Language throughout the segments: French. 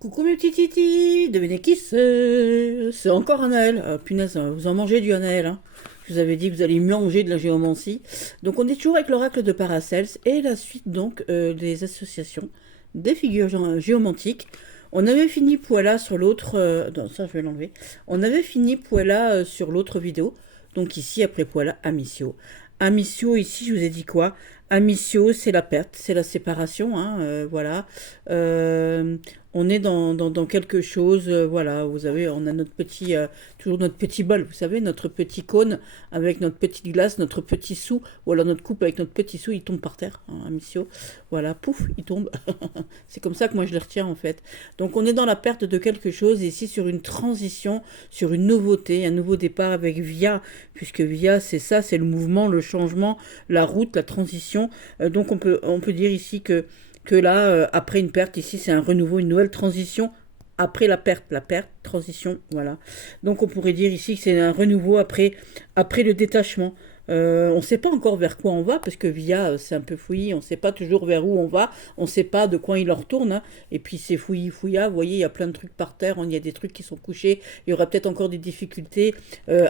Coucou mes petits titis, devinez qui c'est encore un Naël. Punaise, vous en mangez du Naël, hein. Je vous avais dit que vous allez manger de la géomancie. Donc on est toujours avec l'oracle de Paracels et la suite donc des associations, des figures géomantiques. On avait fini Poila sur l'autre... non, ça je vais l'enlever. On avait fini Poila sur l'autre vidéo. Donc ici, après Poila, Amicio. Amicio, ici, je vous ai dit quoi? Amicio, c'est la perte, c'est la séparation, hein, voilà. Euh, on est dans quelque chose, voilà, vous savez, on a notre petit, toujours notre petit bol, vous savez, notre petit cône avec notre petite glace, notre petit sou, ou alors notre coupe avec notre petit sou, il tombe par terre, hein, Amicio, voilà, pouf, il tombe. C'est comme ça que moi je le retiens en fait. Donc on est dans la perte de quelque chose, ici sur une transition, sur une nouveauté, un nouveau départ avec Via, puisque Via c'est ça, c'est le mouvement, le changement, la route, la transition. Donc on peut dire ici que là, après une perte, ici c'est un renouveau, une nouvelle transition après la perte, transition, voilà. Donc on pourrait dire ici que c'est un renouveau après le détachement. On ne sait pas encore vers quoi on va, parce que Via, c'est un peu fouillis, on ne sait pas toujours vers où on va, on ne sait pas de quoi il en retourne, hein. Et puis c'est fouillis, fouilla, vous voyez, il y a plein de trucs par terre, il y a des trucs qui sont couchés, il y aura peut-être encore des difficultés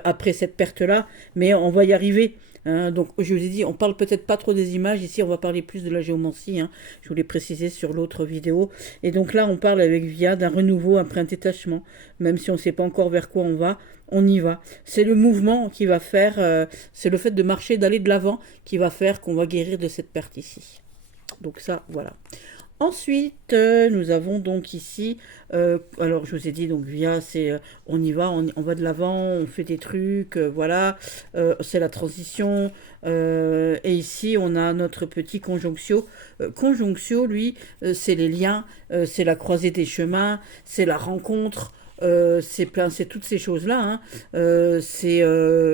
après cette perte-là, mais on va y arriver. Hein. Donc je vous ai dit, on parle peut-être pas trop des images, ici on va parler plus de la géomancie, hein. Je vous l'ai précisé sur l'autre vidéo. Et donc là on parle avec Via d'un renouveau après un détachement, même si on ne sait pas encore vers quoi on y va. C'est le mouvement qui va faire, c'est le fait de marcher, d'aller de l'avant qui va faire qu'on va guérir de cette perte ici. Donc ça, voilà. Ensuite, nous avons donc ici, alors je vous ai dit, donc via, c'est on y va, on va de l'avant, on fait des trucs, voilà, c'est la transition. Et ici, on a notre petit conjonctio. Conjonctio, lui, c'est les liens, c'est la croisée des chemins, c'est la rencontre. C'est plein, c'est toutes ces choses-là, hein. C'est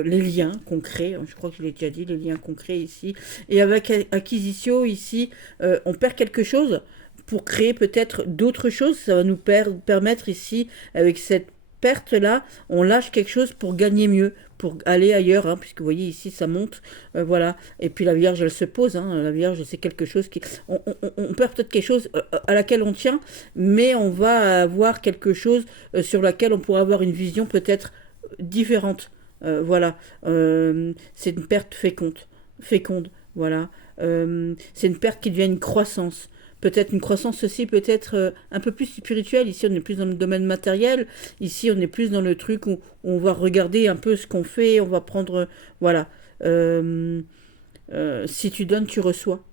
les liens qu'on crée. Je crois que je l'ai déjà dit, les liens qu'on crée ici. Et avec acquisitio ici, on perd quelque chose pour créer peut-être d'autres choses. Ça va nous permettre ici, avec cette perte-là, on lâche quelque chose pour gagner mieux, pour aller ailleurs, hein, puisque vous voyez ici, ça monte, voilà. Et puis la Vierge, elle se pose, hein, la Vierge, c'est quelque chose qui... On perd peut-être quelque chose à laquelle on tient, mais on va avoir quelque chose sur laquelle on pourra avoir une vision peut-être différente. Voilà. C'est une perte féconde, voilà. C'est une perte qui devient une croissance. Peut-être une croissance aussi, peut-être un peu plus spirituelle. Ici, on est plus dans le domaine matériel. Ici, on est plus dans le truc où on va regarder un peu ce qu'on fait. On va prendre. Voilà. Euh, si tu donnes, tu reçois.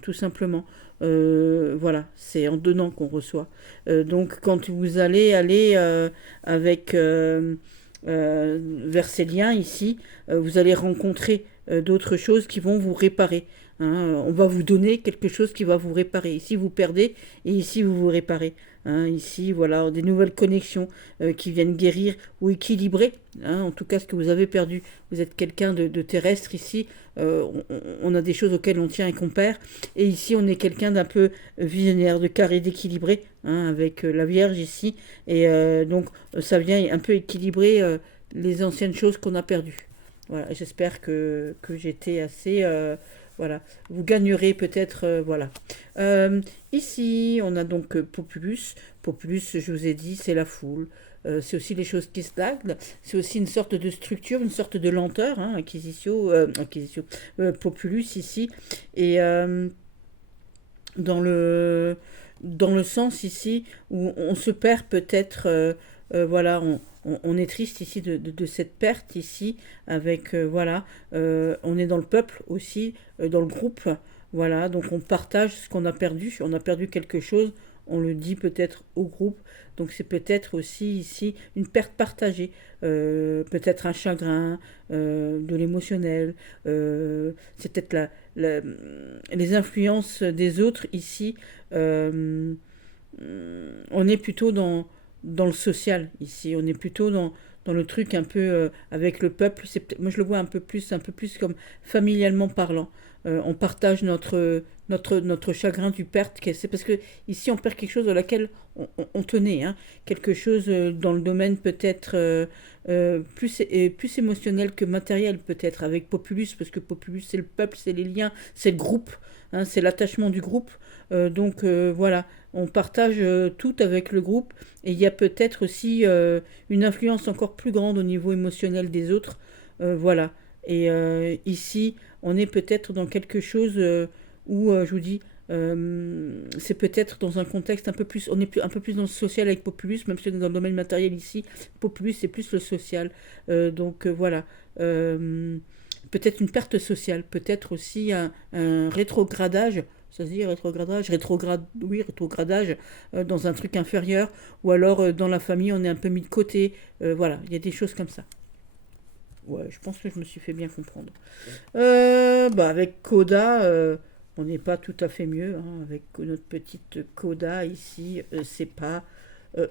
Tout simplement. Voilà. C'est en donnant qu'on reçoit. Donc, quand vous aller avec. Vers ces liens ici, vous allez rencontrer d'autres choses qui vont vous réparer. Hein. On va vous donner quelque chose qui va vous réparer. Ici, vous perdez et ici, vous vous réparez. Hein. Ici, voilà, des nouvelles connexions qui viennent guérir ou équilibrer. Hein. En tout cas, ce que vous avez perdu. Vous êtes quelqu'un de terrestre ici. On a des choses auxquelles on tient et qu'on perd. Et ici, on est quelqu'un d'un peu visionnaire, de carré, d'équilibré, hein, avec la Vierge ici. Et donc, ça vient un peu équilibrer les anciennes choses qu'on a perdues. Voilà, j'espère que j'étais assez... voilà, vous gagnerez peut-être, voilà. Ici, on a donc Populus. Populus, je vous ai dit, c'est la foule. C'est aussi les choses qui stagnent. C'est aussi une sorte de structure, une sorte de lenteur, hein, Populus ici. Et dans le, dans le sens ici où on se perd peut-être, voilà, on est triste ici de cette perte ici, avec, voilà, on est dans le peuple aussi, dans le groupe, voilà, donc on partage ce qu'on on a perdu quelque chose, on le dit peut-être au groupe, donc c'est peut-être aussi ici une perte partagée, peut-être un chagrin, de l'émotionnel, c'est peut-être les influences des autres ici, euh, on est plutôt dans le social ici, on est plutôt dans le truc un peu avec le peuple. Moi je le vois un peu plus comme familialement parlant. On partage notre chagrin du perte. C'est parce que ici on perd quelque chose dans laquelle on tenait, hein. Quelque chose dans le domaine peut-être plus émotionnel que matériel peut-être avec Populus, parce que Populus c'est le peuple, c'est les liens, c'est le groupe, hein, c'est l'attachement du groupe. Voilà, on partage tout avec le groupe et il y a peut-être aussi une influence encore plus grande au niveau émotionnel des autres. Voilà. Et ici, on est peut-être dans quelque chose où, je vous dis, c'est peut-être dans un contexte un peu plus, on est un peu plus dans le social avec Populus, même si on est dans le domaine matériel ici, Populus c'est plus le social. Voilà. Euh, Peut-être une perte sociale, peut-être aussi un rétrogradage, ça se dit rétrogradage, oui, rétrogradage dans un truc inférieur, ou alors dans la famille on est un peu mis de côté, voilà, il y a des choses comme ça. Ouais, je pense que je me suis fait bien comprendre. Avec Coda, on n'est pas tout à fait mieux. Hein, avec notre petite Coda ici, c'est pas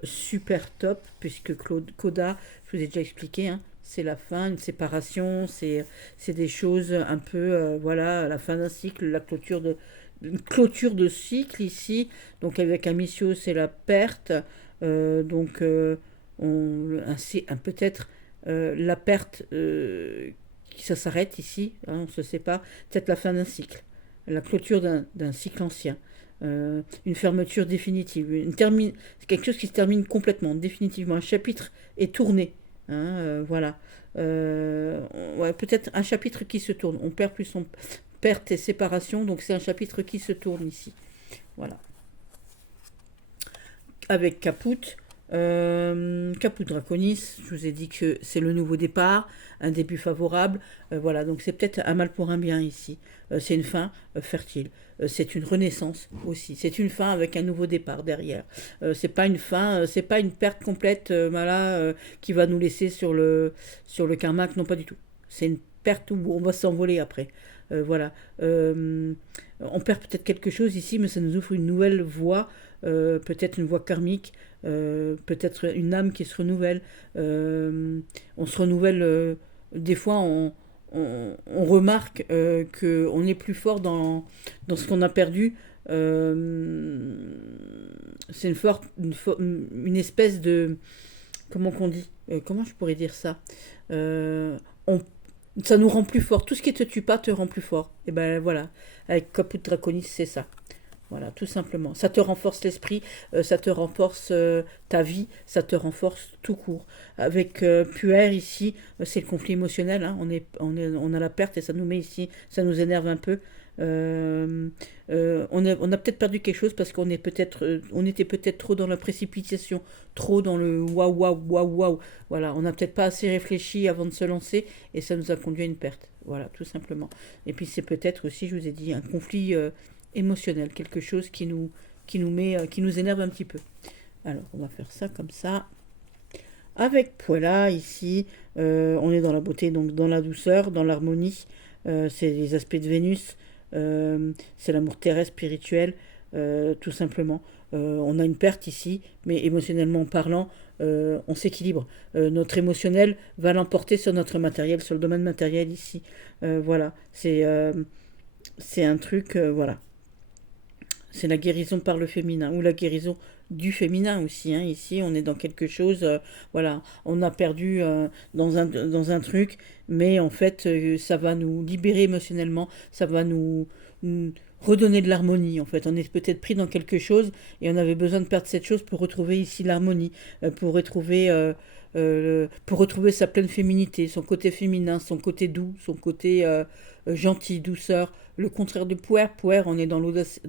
super top, puisque Coda, je vous ai déjà expliqué, hein, c'est la fin, une séparation, c'est des choses un peu, voilà, la fin d'un cycle, une clôture de cycle ici. Donc avec Amicio, c'est la perte. Donc, peut-être la perte ça s'arrête ici, hein, on se sépare, peut-être la fin d'un cycle, la clôture d'un cycle ancien, une fermeture définitive, c'est quelque chose qui se termine complètement, définitivement, un chapitre est tourné, hein, voilà. Ouais, peut-être un chapitre qui se tourne, on perd plus son perte et séparation, donc c'est un chapitre qui se tourne ici, voilà. Avec Caput. Caput Draconis, je vous ai dit que c'est le nouveau départ, un début favorable. Voilà, donc c'est peut-être un mal pour un bien ici. C'est une fin fertile. C'est une renaissance aussi. C'est une fin avec un nouveau départ derrière. C'est pas une fin, c'est pas une perte complète, voilà, qui va nous laisser sur le Carmack, non pas du tout. C'est une perte où on va s'envoler après. Voilà. On perd peut-être quelque chose ici, mais ça nous ouvre une nouvelle voie, peut-être une voie karmique, peut-être une âme qui se renouvelle. On se renouvelle, des fois on remarque qu'on est plus fort dans ce qu'on a perdu. C'est une espèce de... Comment qu'on dit comment je pourrais dire ça on, Ça nous rend plus fort. Tout ce qui te tue pas te rend plus fort. Et ben voilà, avec Caput Draconis, c'est ça. Voilà, tout simplement. Ça te renforce l'esprit, ça te renforce ta vie, ça te renforce tout court. Avec Puer ici, c'est le conflit émotionnel. Hein, on a la perte et ça nous met ici, ça nous énerve un peu. On a peut-être perdu quelque chose parce on était peut-être trop dans la précipitation, trop dans le waouh waouh waouh waouh. Voilà, on n'a peut-être pas assez réfléchi avant de se lancer et ça nous a conduit à une perte. Voilà, tout simplement. Et puis c'est peut-être aussi, je vous ai dit, un conflit émotionnel, quelque chose qui nous énerve un petit peu. Alors, on va faire ça comme ça. Avec Poila, ici, on est dans la beauté, donc dans la douceur, dans l'harmonie. C'est les aspects de Vénus, c'est l'amour terrestre, spirituel, tout simplement. On a une perte ici, mais émotionnellement parlant, on s'équilibre. Notre émotionnel va l'emporter sur notre matériel, sur le domaine matériel ici. Voilà, c'est un truc, voilà. C'est la guérison par le féminin ou la guérison du féminin aussi. Hein. Ici, on est dans quelque chose, voilà, on a perdu dans un truc, mais en fait, ça va nous libérer émotionnellement, ça va nous redonner de l'harmonie. En fait, on est peut-être pris dans quelque chose et on avait besoin de perdre cette chose pour retrouver ici l'harmonie, pour retrouver sa pleine féminité, son côté féminin, son côté doux, son côté gentil, douceur. Le contraire de Puer, Puer, on est dans l'audace,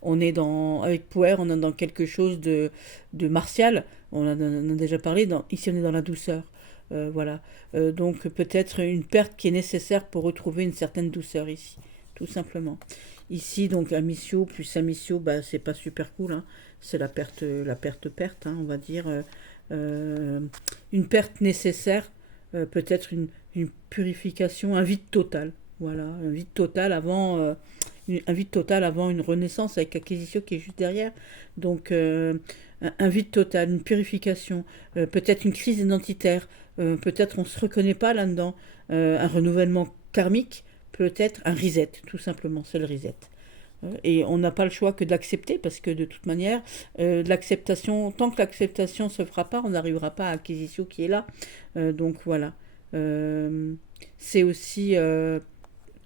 on est avec Puer, on est dans quelque chose de martial, on a déjà parlé, ici on est dans la douceur. Voilà. Donc peut-être une perte qui est nécessaire pour retrouver une certaine douceur ici, tout simplement. Ici, donc, Amicio plus Amicio, bah, c'est pas super cool, hein. C'est perte, hein, on va dire. Une perte nécessaire, peut-être une purification, un vide total. Voilà, un vide total avant une renaissance avec Acquisition qui est juste derrière. Donc, un vide total, une purification, peut-être une crise identitaire, peut-être on ne se reconnaît pas là-dedans, un renouvellement karmique, peut-être un reset, tout simplement, c'est le reset. Et on n'a pas le choix que d'accepter, parce que de toute manière, l'acceptation, tant que l'acceptation ne se fera pas, on n'arrivera pas à Acquisition qui est là. Donc voilà. C'est aussi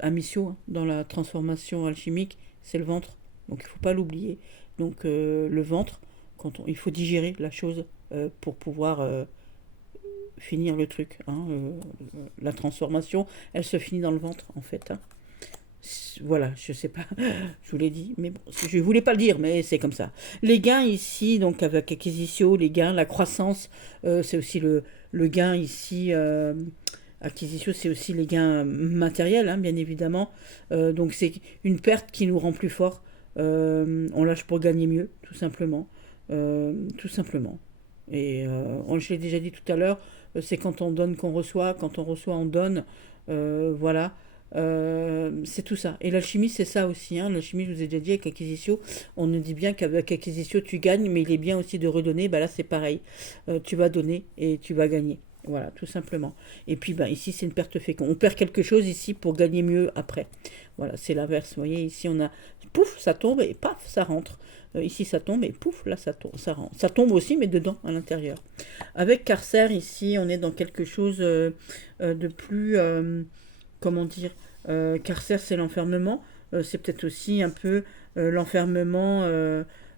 Amicio, hein, dans la transformation alchimique, c'est le ventre. Donc il ne faut pas l'oublier. Donc le ventre, il faut digérer la chose pour pouvoir finir le truc. Hein. La transformation, elle se finit dans le ventre en fait. Hein. Voilà, je sais pas, je vous l'ai dit, mais bon, je voulais pas le dire, mais c'est comme ça. Les gains ici, donc avec acquisitio, les gains, la croissance, c'est aussi le gain ici. Acquisitio, c'est aussi les gains matériels, hein, bien évidemment. Donc c'est une perte qui nous rend plus forts. On lâche pour gagner mieux, tout simplement. Tout simplement. Et je l'ai déjà dit tout à l'heure, c'est quand on donne qu'on reçoit, quand on reçoit on donne. Voilà. C'est tout ça. Et l'alchimie, c'est ça aussi. Hein. L'alchimie, je vous ai déjà dit, avec Acquisitio, on nous dit bien qu'avec Acquisitio, tu gagnes, mais il est bien aussi de redonner. Bah là, c'est pareil. Tu vas donner et tu vas gagner. Voilà, tout simplement. Et puis, bah, ici, c'est une perte féconde. On perd quelque chose ici pour gagner mieux après. Voilà, c'est l'inverse. Vous voyez, ici, on a pouf, ça tombe et paf, ça rentre. Ici, ça tombe et pouf, là, ça rentre. Ça tombe aussi, mais dedans, à l'intérieur. Avec Carcère, ici, on est dans quelque chose de plus. Comment dire, carcère, c'est l'enfermement. C'est peut-être aussi un peu l'enfermement.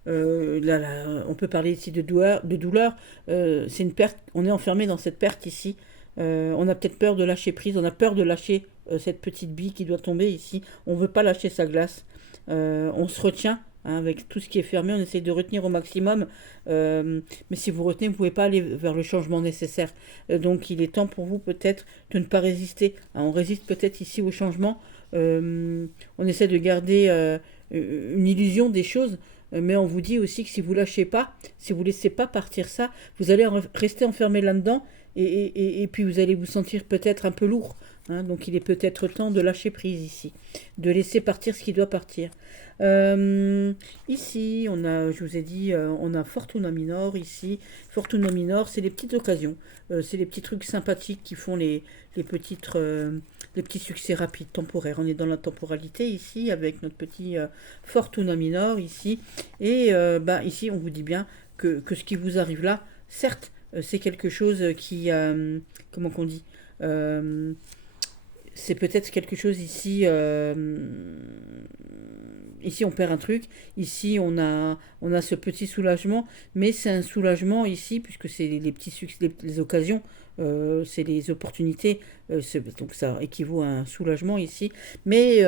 On peut parler ici de douleur. C'est une perte. On est enfermé dans cette perte ici. On a peut-être peur de lâcher prise. On a peur de lâcher cette petite bille qui doit tomber ici. On ne veut pas lâcher sa glace. On se retient. Hein, avec tout ce qui est fermé, on essaye de retenir au maximum. Mais si vous retenez, vous ne pouvez pas aller vers le changement nécessaire. Donc il est temps pour vous peut-être de ne pas résister. Hein, on résiste peut-être ici au changement. On essaie de garder une illusion des choses. Mais on vous dit aussi que si vous lâchez pas, si vous laissez pas partir ça, vous allez rester enfermé là-dedans et puis vous allez vous sentir peut-être un peu lourd. Hein, donc il est peut-être temps de lâcher prise ici, de laisser partir ce qui doit partir. Ici, je vous ai dit, on a Fortuna Minor ici. Fortuna Minor, c'est les petites occasions, c'est les petits trucs sympathiques qui font les petits succès rapides, temporaires. On est dans la temporalité ici avec notre petit Fortuna Minor ici. Et bah, ici, on vous dit bien que ce qui vous arrive là, certes, c'est quelque chose qui, comment qu'on dit, c'est peut-être quelque chose ici. Ici, on perd un truc. Ici, on a ce petit soulagement. Mais c'est un soulagement ici, puisque c'est les petits succès, les occasions, c'est les opportunités. Donc, ça équivaut à un soulagement ici. Mais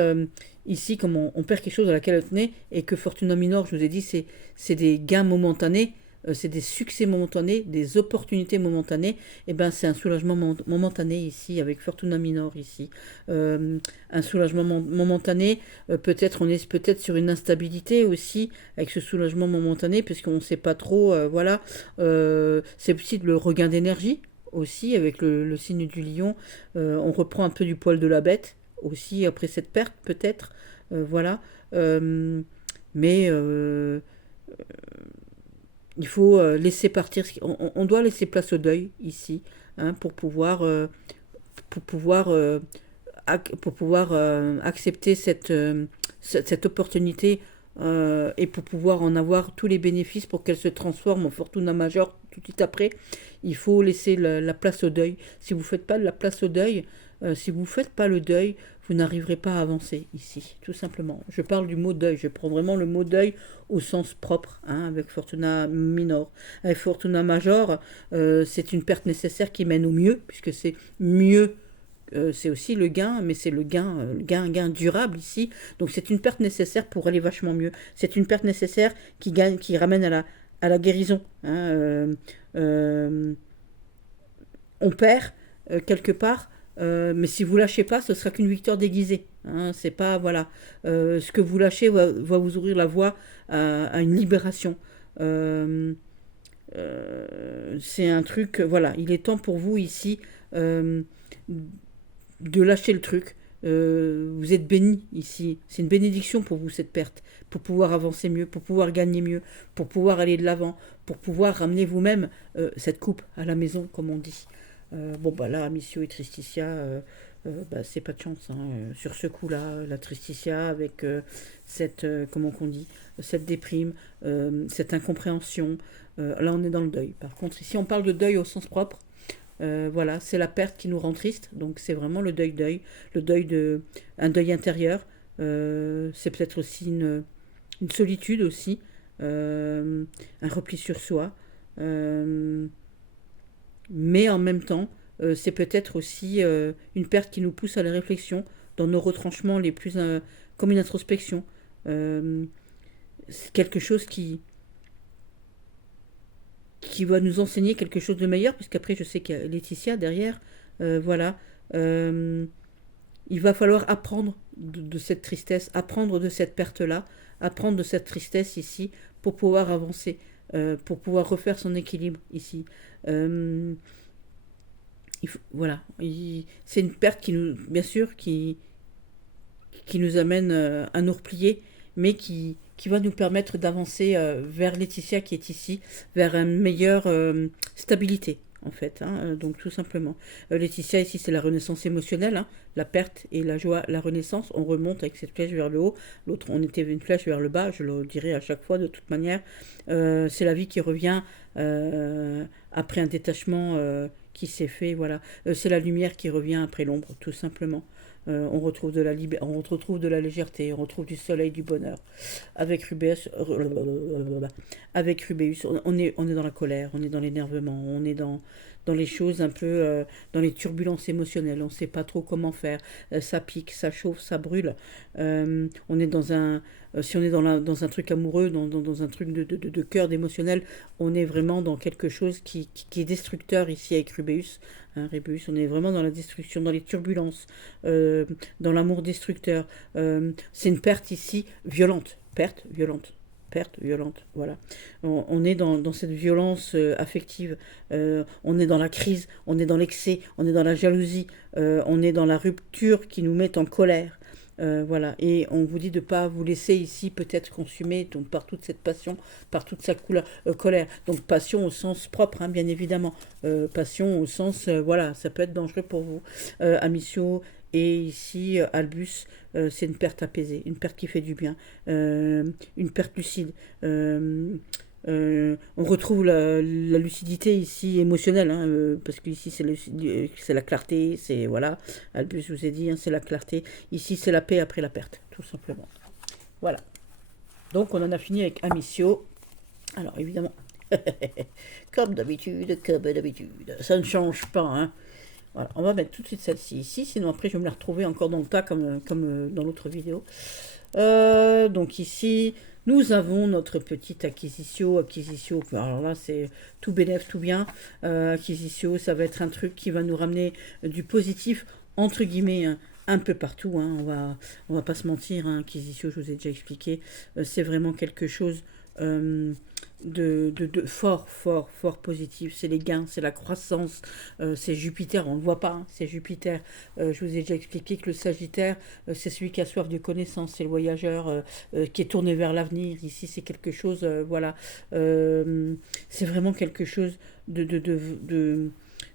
ici, comme on perd quelque chose à laquelle on tenait, et que Fortuna Minor, je vous ai dit, c'est des gains momentanés. C'est des succès momentanés, des opportunités momentanées, et ben c'est un soulagement momentané ici avec Fortuna Minor ici. Un soulagement momentané, peut-être on est peut-être sur une instabilité aussi avec ce soulagement momentané puisqu'on ne sait pas trop, voilà. C'est aussi le regain d'énergie aussi avec le signe du lion. On reprend un peu du poil de la bête aussi après cette perte peut-être, voilà. Mais il faut laisser partir. On doit laisser place au deuil ici, hein, pour pouvoir, accepter cette opportunité et pour pouvoir en avoir tous les bénéfices pour qu'elle se transforme en fortuna majeure tout de suite après. Il faut laisser la place au deuil. Si vous ne faites pas la place au deuil, si vous ne faites pas le deuil, vous n'arriverez pas à avancer ici, tout simplement. Je parle du mot deuil, je prends vraiment le mot deuil au sens propre, hein, avec Fortuna Minor. Avec Fortuna Major, c'est une perte nécessaire qui mène au mieux, puisque c'est mieux, c'est aussi le gain, mais c'est le gain durable ici. Donc c'est une perte nécessaire pour aller vachement mieux. C'est une perte nécessaire qui ramène à la guérison. Hein, on perd quelque part. Mais si vous lâchez pas, ce sera qu'une victoire déguisée. Hein, c'est pas voilà. Ce que vous lâchez va vous ouvrir la voie à une libération. C'est un truc. Voilà, il est temps pour vous ici de lâcher le truc. Vous êtes béni ici. C'est une bénédiction pour vous cette perte, pour pouvoir avancer mieux, pour pouvoir gagner mieux, pour pouvoir aller de l'avant, pour pouvoir ramener vous-même cette coupe à la maison, comme on dit. Bon, bah là, Amicio et Tristitia, bah, c'est pas de chance. Hein, sur ce coup-là, la Tristitia, avec cette, comment qu'on dit, cette déprime, cette incompréhension, là, on est dans le deuil. Par contre, ici, on parle de deuil au sens propre. Voilà, c'est la perte qui nous rend triste. Donc, c'est vraiment le deuil, un deuil intérieur. C'est peut-être aussi une solitude aussi, un repli sur soi. euh, mais en même temps, c'est peut-être aussi une perte qui nous pousse à la réflexion dans nos retranchements les plus... comme une introspection. Euh, c'est quelque chose qui va nous enseigner quelque chose de meilleur, puisqu'après je sais qu'il y a Laetitia derrière. Voilà. Euh, il va falloir apprendre de cette tristesse, apprendre de cette perte-là, apprendre de cette tristesse ici pour pouvoir avancer, pour pouvoir refaire son équilibre ici. Euh, voilà, c'est une perte qui nous, bien sûr, qui nous amène à nous replier, mais qui va nous permettre d'avancer vers Laetitia qui est ici, vers une meilleure stabilité. En fait, hein, donc tout simplement. Laetitia, ici, c'est la renaissance émotionnelle, hein, la perte et la joie, la renaissance. On remonte avec cette flèche vers le haut, l'autre, on était une flèche vers le bas, je le dirai à chaque fois, de toute manière. C'est la vie qui revient après un détachement qui s'est fait, voilà. C'est la lumière qui revient après l'ombre, tout simplement. On retrouve de la on retrouve de la légèreté, on retrouve du soleil, du bonheur. Avec Rubéus, on est dans la colère, on est dans l'énervement, on est dans les choses un peu, dans les turbulences émotionnelles. On ne sait pas trop comment faire. Ça pique, ça chauffe, ça brûle. On est si on est dans un truc amoureux, dans un truc de cœur, d'émotionnel, on est vraiment dans quelque chose qui est destructeur ici avec Rubéus. Hein, Rubéus, on est vraiment dans la destruction, dans les turbulences, dans l'amour destructeur. C'est une perte ici violente. Perte violente, voilà. On est dans cette violence affective, on est dans la crise, on est dans l'excès, on est dans la jalousie, on est dans la rupture qui nous met en colère. Voilà, et on vous dit de ne pas vous laisser ici peut-être consumer donc, par toute cette passion, par toute sa colère. Donc passion au sens propre, hein, bien évidemment. Passion au sens, voilà, ça peut être dangereux pour vous. Amicio, et ici, Albus, c'est une perte apaisée, une perte qui fait du bien, une perte lucide. On retrouve la lucidité ici émotionnelle, hein, parce qu'ici c'est la clarté, c'est voilà, Albus, je vous ai dit, hein, c'est la clarté. Ici, c'est la paix après la perte, tout simplement. Voilà. Donc, on en a fini avec Amicio. Alors, évidemment, comme d'habitude, ça ne change pas, hein. Voilà, on va mettre tout de suite celle-ci ici, sinon après je vais me la retrouver encore dans le tas comme dans l'autre vidéo. Donc ici, nous avons notre petite acquisitio. Alors là, c'est tout bénef, tout bien. Acquisitio, ça va être un truc qui va nous ramener du positif, entre guillemets, hein, un peu partout. Hein. On va pas se mentir, hein, acquisitio, je vous ai déjà expliqué. C'est vraiment quelque chose de fort positif. C'est les gains, c'est la croissance, c'est Jupiter, on ne le voit pas, hein, c'est Jupiter. Je vous ai déjà expliqué que le Sagittaire, c'est celui qui a soif de connaissance, c'est le voyageur qui est tourné vers l'avenir. Ici, c'est quelque chose, voilà, c'est vraiment quelque chose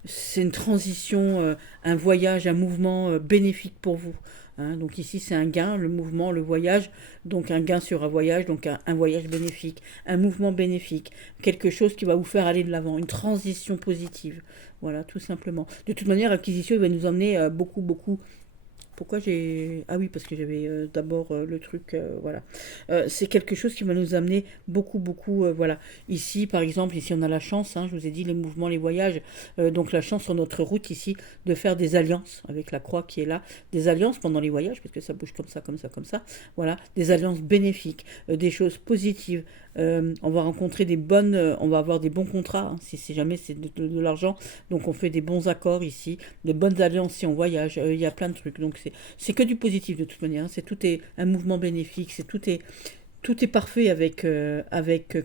c'est une transition, un voyage, un mouvement bénéfique pour vous. Hein, donc ici c'est un gain, le mouvement, le voyage, donc un gain sur un voyage, donc un voyage bénéfique, un mouvement bénéfique, quelque chose qui va vous faire aller de l'avant, une transition positive, voilà, tout simplement. De toute manière, l'acquisition va nous emmener beaucoup. Pourquoi j'ai... Ah oui, parce que j'avais d'abord le truc, voilà. C'est quelque chose qui va nous amener beaucoup, voilà. Ici, par exemple, ici on a la chance, hein, je vous ai dit, les mouvements, les voyages, donc la chance sur notre route ici, de faire des alliances, avec la croix qui est là, des alliances pendant les voyages, parce que ça bouge comme ça, voilà, des alliances bénéfiques, des choses positives. On va rencontrer on va avoir des bons contrats, hein, si jamais c'est de l'argent, donc on fait des bons accords ici, des bonnes alliances si on voyage, il y a plein de trucs, donc c'est que du positif de toute manière, tout est un mouvement bénéfique, tout est parfait avec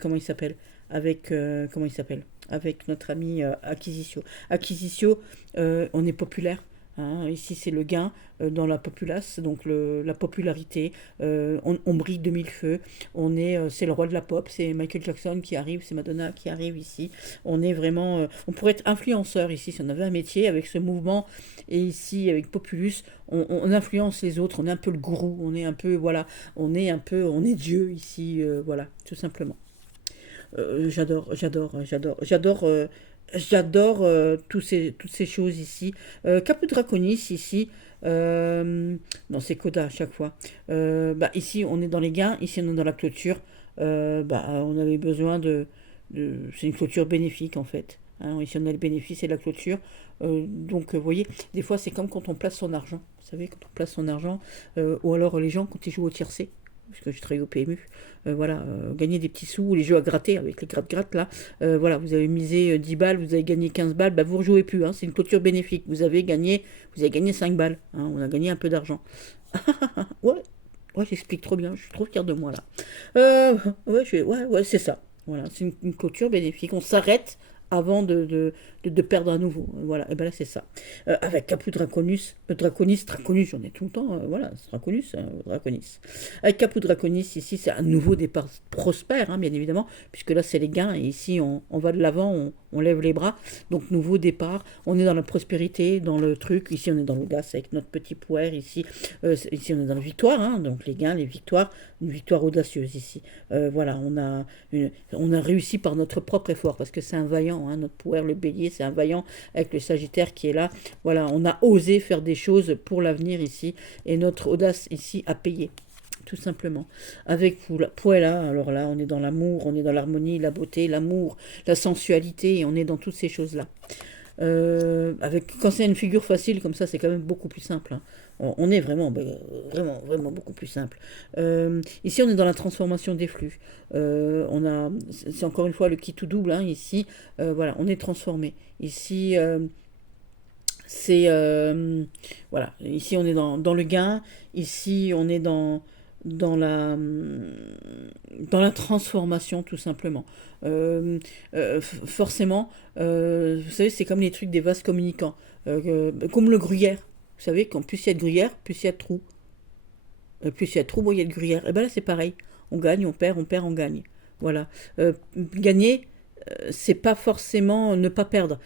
comment il s'appelle, avec notre ami Acquisitio. Acquisitio, on est populaire. Hein, ici, c'est le gain dans la populace, donc la popularité. On brille de mille feux. C'est le roi de la pop. C'est Michael Jackson qui arrive, c'est Madonna qui arrive ici. On est vraiment, on pourrait être influenceur ici si on avait un métier avec ce mouvement. Et ici, avec Populus, on influence les autres. On est un peu le gourou. On est un peu, voilà, on est Dieu ici, voilà, tout simplement. J'adore toutes ces choses ici. Caput Draconis ici, Non, c'est Coda à chaque fois. Ici, on est dans les gains, ici, on est dans la clôture. On avait besoin c'est une clôture bénéfique, en fait. Hein, ici, on a le bénéfice et la clôture. Vous voyez, des fois, c'est comme quand on place son argent. Vous savez, quand on place son argent, ou alors les gens, quand ils jouent au tiercé, puisque je travaille au PMU, gagner des petits sous, les jeux à gratter avec les gratte-gratte là, vous avez misé 10 balles, vous avez gagné 15 balles, vous ne rejouez plus, hein, c'est une clôture bénéfique, vous avez gagné 5 balles, hein, on a gagné un peu d'argent. Ouais, ouais, j'explique trop bien, je suis trop fière de moi là. Ouais, c'est ça, voilà, c'est une clôture bénéfique, on s'arrête avant de perdre à nouveau. Voilà, et ben là c'est ça. Avec Caput Draconis, Draconis, j'en ai tout le temps, Draconis. Avec Caput Draconis, ici c'est un nouveau départ prospère, hein, bien évidemment, puisque là c'est les gains, et ici on va de l'avant, on lève les bras, donc nouveau départ, on est dans la prospérité, dans le truc, ici on est dans l'audace avec notre petit poire, ici on est dans la victoire, hein, donc les gains, les victoires, une victoire audacieuse ici. On a réussi par notre propre effort, parce que c'est un vaillant, hein, notre poire, le bélier, c'est un vaillant avec le Sagittaire qui est là. Voilà, on a osé faire des choses pour l'avenir ici, et notre audace ici a payé, tout simplement. Avec Puella, alors là, on est dans l'amour, on est dans l'harmonie, la beauté, l'amour, la sensualité, et on est dans toutes ces choses-là. Quand c'est une figure facile comme ça, c'est quand même beaucoup plus simple, hein. On est vraiment beaucoup plus simple. Ici, on est dans la transformation des flux. C'est encore une fois le qui tout double, hein, ici. On est transformé. Ici, Ici, on est dans le gain. Ici, on est dans la transformation, tout simplement. Forcément, vous savez, c'est comme les trucs des vases communicants, comme le gruyère. Vous savez, quand plus il y a de gruyère, plus il y a de trous. Plus il y a de trous, moins il y a de gruyère. Et bien là, c'est pareil. On gagne, on perd, on gagne. Voilà. Gagner, c'est pas forcément ne pas perdre.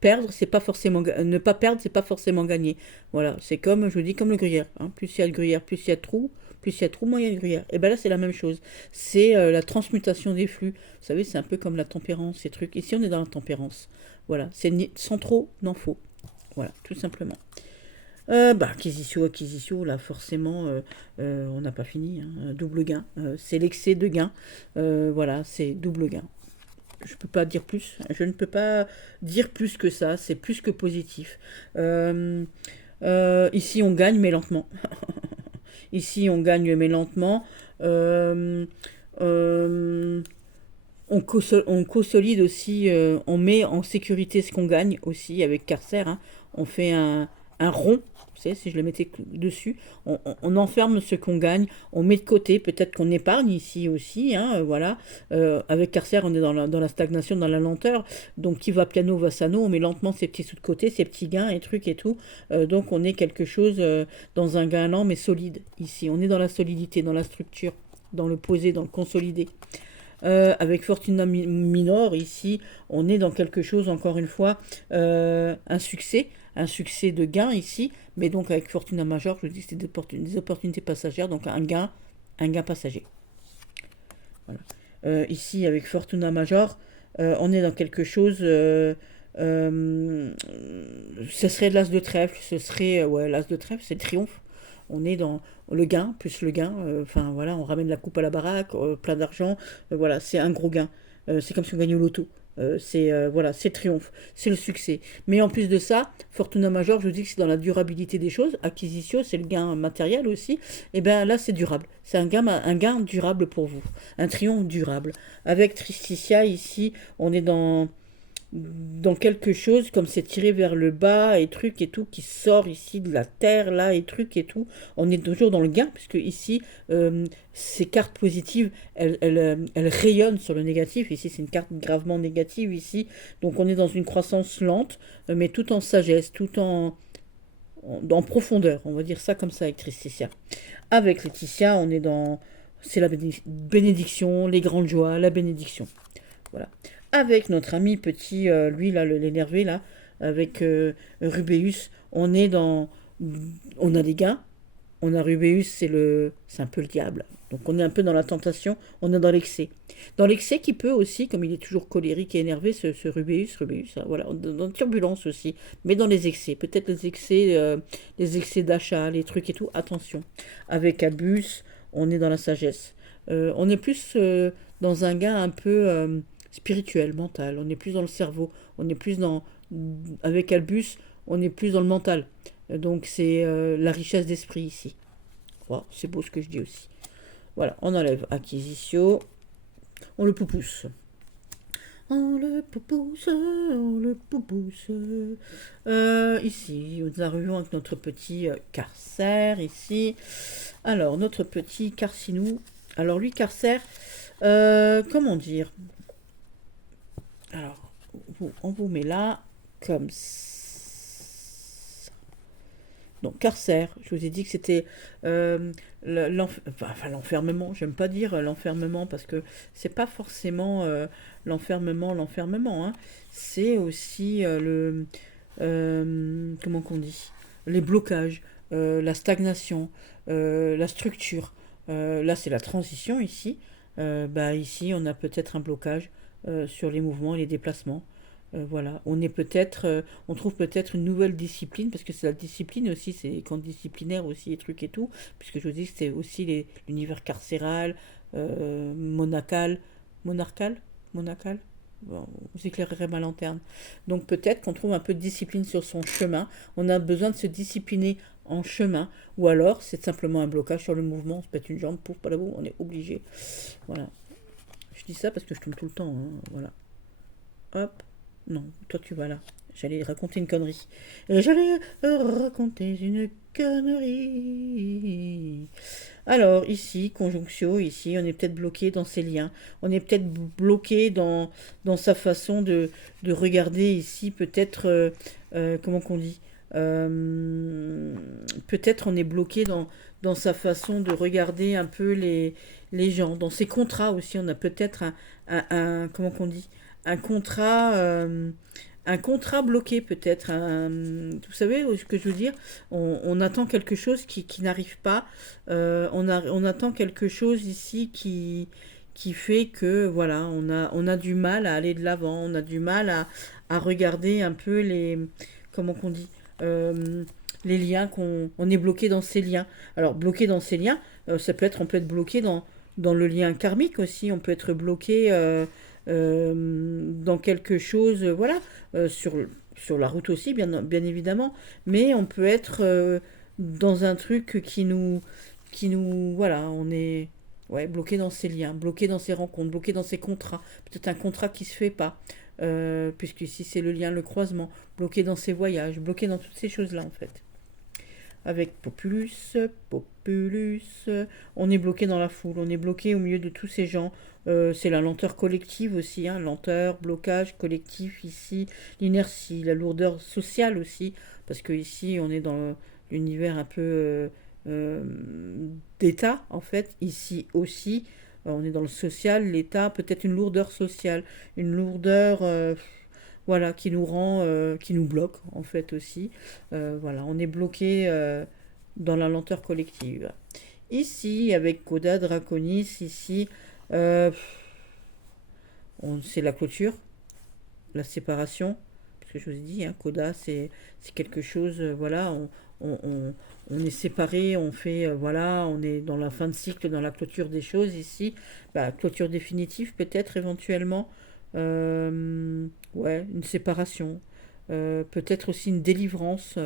Perdre, c'est pas forcément ne pas perdre, c'est pas forcément gagner. Voilà, c'est comme je vous dis comme le gruyère, hein. Plus il y a de gruyère, plus il y a de trous, moins il y a de gruyère. Et ben là c'est la même chose. C'est la transmutation des flux. Vous savez, c'est un peu comme la tempérance, ces trucs. Ici on est dans la tempérance. Voilà, c'est sans trop n'en faut. Voilà, tout simplement. Acquisition, là forcément, on n'a pas fini, hein. Double gain, c'est l'excès de gain. Voilà, c'est double gain. Je peux pas dire plus. Je ne peux pas dire plus que ça. C'est plus que positif. Ici, on gagne, mais lentement. Ici, on gagne, mais lentement. On consolide aussi, on met en sécurité ce qu'on gagne aussi avec Carcer, hein. On fait un rond. Vous savez, si je le mettais dessus, on enferme ce qu'on gagne, on met de côté, peut-être qu'on épargne ici aussi, hein, voilà. Avec Carcer, on est dans la stagnation, dans la lenteur, donc qui va piano va sano, on met lentement ses petits sous de côté, ses petits gains et trucs et tout, donc on est quelque chose dans un gain lent mais solide, ici, on est dans la solidité, dans la structure, dans le posé, dans le consolidé. Avec Fortuna Minor, ici, on est dans quelque chose, encore une fois, un succès de gain ici, mais donc avec Fortuna Major, je dis que c'est des opportunités passagères, donc un gain passager. Voilà. Ici, avec Fortuna Major, on est dans quelque chose, ce serait l'as de trèfle, l'as de trèfle, c'est le triomphe. On est dans le gain, plus le gain, on ramène la coupe à la baraque, plein d'argent, voilà, c'est un gros gain. C'est comme si on gagnait au loto. C'est le triomphe, c'est le succès. Mais en plus de ça, Fortuna Major, je vous dis que c'est dans la durabilité des choses. Acquisition, c'est le gain matériel aussi. Et bien là, c'est durable. C'est un gain durable pour vous. Un triomphe durable. Avec Tristitia, ici, on est dans quelque chose comme c'est tiré vers le bas et truc et tout qui sort ici de la terre là et truc et tout, on est toujours dans le gain puisque ici ces cartes positives elles rayonnent sur le négatif. Ici c'est une carte gravement négative ici, donc on est dans une croissance lente mais tout en sagesse, tout en profondeur, on va dire ça comme ça avec Tristitia. Avec Laetitia on est dans c'est la bénédiction, les grandes joies, la bénédiction, voilà. Avec notre ami petit, lui là, l'énervé là, avec Rubéus, on a des gains, On a Rubéus, c'est un peu le diable. Donc on est un peu dans la tentation, on est dans l'excès. Dans l'excès qui peut aussi, comme il est toujours colérique et énervé, ce Rubéus, hein, voilà, dans la turbulence aussi, mais dans les excès, peut-être les excès d'achat, les trucs et tout, attention. Avec Albus, on est dans la sagesse. On est plus dans un gars un peu spirituel, mental, on est plus dans le cerveau, on est plus dans... Avec Albus, on est plus dans le mental. Donc c'est la richesse d'esprit ici. Oh, c'est beau ce que je dis aussi. Voilà, on enlève acquisition, on le poupousse. On le poupousse, on le poupousse. Ici, nous arrivons avec notre petit carcère, ici. Alors, notre petit carcinou. Alors, lui, carcère, comment dire? Alors, on vous met là, comme ça. Donc, carcère, je vous ai dit que c'était l'enfermement. J'aime pas dire l'enfermement parce que c'est pas forcément l'enfermement. Hein. C'est aussi comment qu'on dit? Les blocages, la stagnation, la structure. Là, c'est la transition ici. Ici, on a peut-être un blocage sur les mouvements et les déplacements. Voilà, on trouve peut-être une nouvelle discipline, parce que c'est la discipline aussi, c'est les camps disciplinaires aussi, les trucs et tout, puisque je vous dis que c'est aussi l'univers carcéral, monarcal, monacal. Bon, vous éclairerez ma lanterne. Donc peut-être qu'on trouve un peu de discipline sur son chemin, on a besoin de se discipliner en chemin, ou alors c'est simplement un blocage sur le mouvement, on se pète une jambe, pouf, pas là on est obligé. Voilà. Je dis ça parce que je tombe tout le temps, hein, voilà. Hop. Non, toi tu vas là. J'allais raconter une connerie. J'allais raconter une connerie. Alors, ici, conjonction, ici, on est peut-être bloqué dans ses liens. On est peut-être bloqué dans sa façon de regarder ici, peut-être, comment qu'on dit peut-être on est bloqué dans sa façon de regarder un peu les gens. Dans ses contrats aussi, on a peut-être comment qu'on dit un contrat bloqué peut-être. Vous savez ce que je veux dire? On attend quelque chose qui n'arrive pas. On attend quelque chose ici qui fait que voilà, on a du mal à aller de l'avant. On a du mal à regarder un peu comment qu'on dit les liens on est bloqué dans ces liens. Alors bloqué dans ces liens, on peut être bloqué dans le lien karmique aussi. On peut être bloqué dans quelque chose, voilà, sur la route aussi, bien évidemment, mais on peut être dans un truc voilà, on est ouais, bloqué dans ses liens, bloqué dans ses rencontres, bloqué dans ses contrats, peut-être un contrat qui se fait pas, puisque ici c'est le lien, le croisement, bloqué dans ses voyages, bloqué dans toutes ces choses-là en fait. Avec Populus, on est bloqué dans la foule, on est bloqué au milieu de tous ces gens. C'est la lenteur collective aussi, hein, lenteur, blocage collectif ici, l'inertie, la lourdeur sociale aussi, parce que ici on est dans l'univers un peu d'État en fait, ici aussi on est dans le social, l'État, peut-être une lourdeur sociale, une lourdeur voilà, qui nous rend, qui nous bloque en fait aussi. Voilà, on est bloqué dans la lenteur collective. Ici, avec Coda Draconis, ici, euh, c'est la clôture, la séparation, parce que je vous ai dit, hein, Coda, c'est quelque chose, voilà, on, on- on est séparé, on fait, voilà, on est dans la fin de cycle, dans la clôture des choses ici. Bah, clôture définitive peut-être éventuellement. Ouais, une séparation. Peut-être aussi une délivrance.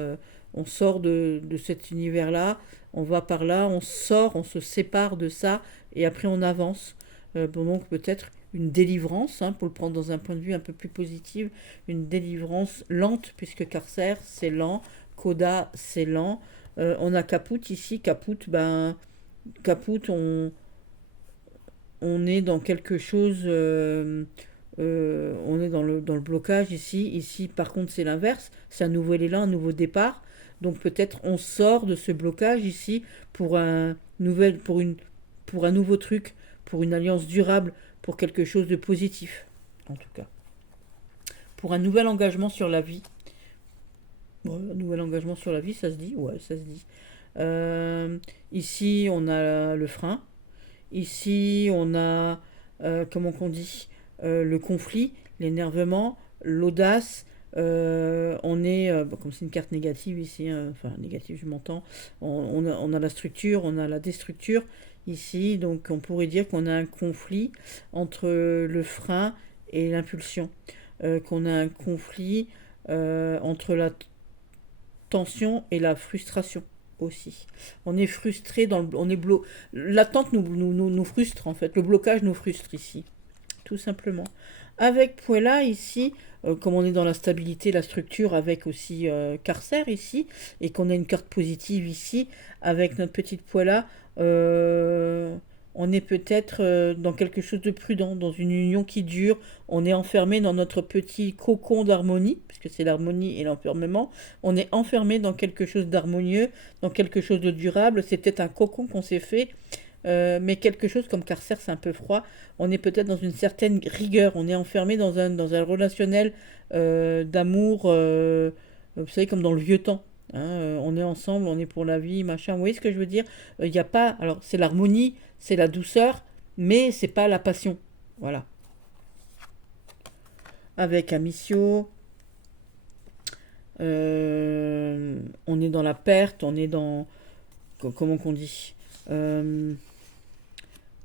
On sort de cet univers-là, on va par là, on sort, on se sépare de ça, et après on avance. Bon, donc peut-être une délivrance, hein, pour le prendre dans un point de vue un peu plus positif, une délivrance lente, puisque carcère c'est lent, coda c'est lent. On a Caput ici, Caput, on est dans quelque chose, on est dans le blocage ici. Ici, par contre, c'est l'inverse. C'est un nouvel élan, un nouveau départ. Donc peut-être on sort de ce blocage ici pour un nouveau truc, pour une alliance durable, pour quelque chose de positif, en tout cas. Pour un nouvel engagement sur la vie. Ouais, un nouvel engagement sur la vie, ça se dit? Ouais, ça se dit. Euh, Ici, on a le frein. Ici, on a, comment qu'on dit, le conflit, l'énervement, l'audace. On est, comme c'est une carte négative ici, hein, enfin négative, je m'entends. On a la structure, on a la déstructure ici. Donc, on pourrait dire qu'on a un conflit entre le frein et l'impulsion. Qu'on a un conflit entre la tension et la frustration aussi. On est frustré dans le, on est l'attente nous frustre en fait, le blocage nous frustre ici, tout simplement. Avec Puella ici, comme on est dans la stabilité, la structure, avec aussi Carcer ici, et qu'on a une carte positive ici, avec notre petite Puella, euh, on est peut-être dans quelque chose de prudent, dans une union qui dure, on est enfermé dans notre petit cocon d'harmonie, puisque c'est l'harmonie et l'enfermement, on est enfermé dans quelque chose d'harmonieux, dans quelque chose de durable, c'est peut-être un cocon qu'on s'est fait, mais quelque chose comme Carcer, c'est un peu froid. On est peut-être dans une certaine rigueur. On est enfermé dans un relationnel d'amour, vous savez, comme dans le vieux temps. Hein, on est ensemble, on est pour la vie, machin. Vous voyez ce que je veux dire? Il n'y a pas. Alors, c'est l'harmonie, c'est la douceur, mais c'est pas la passion. Voilà. Avec Amicio, on est dans la perte, on est dans. Comment qu'on dit? Euh,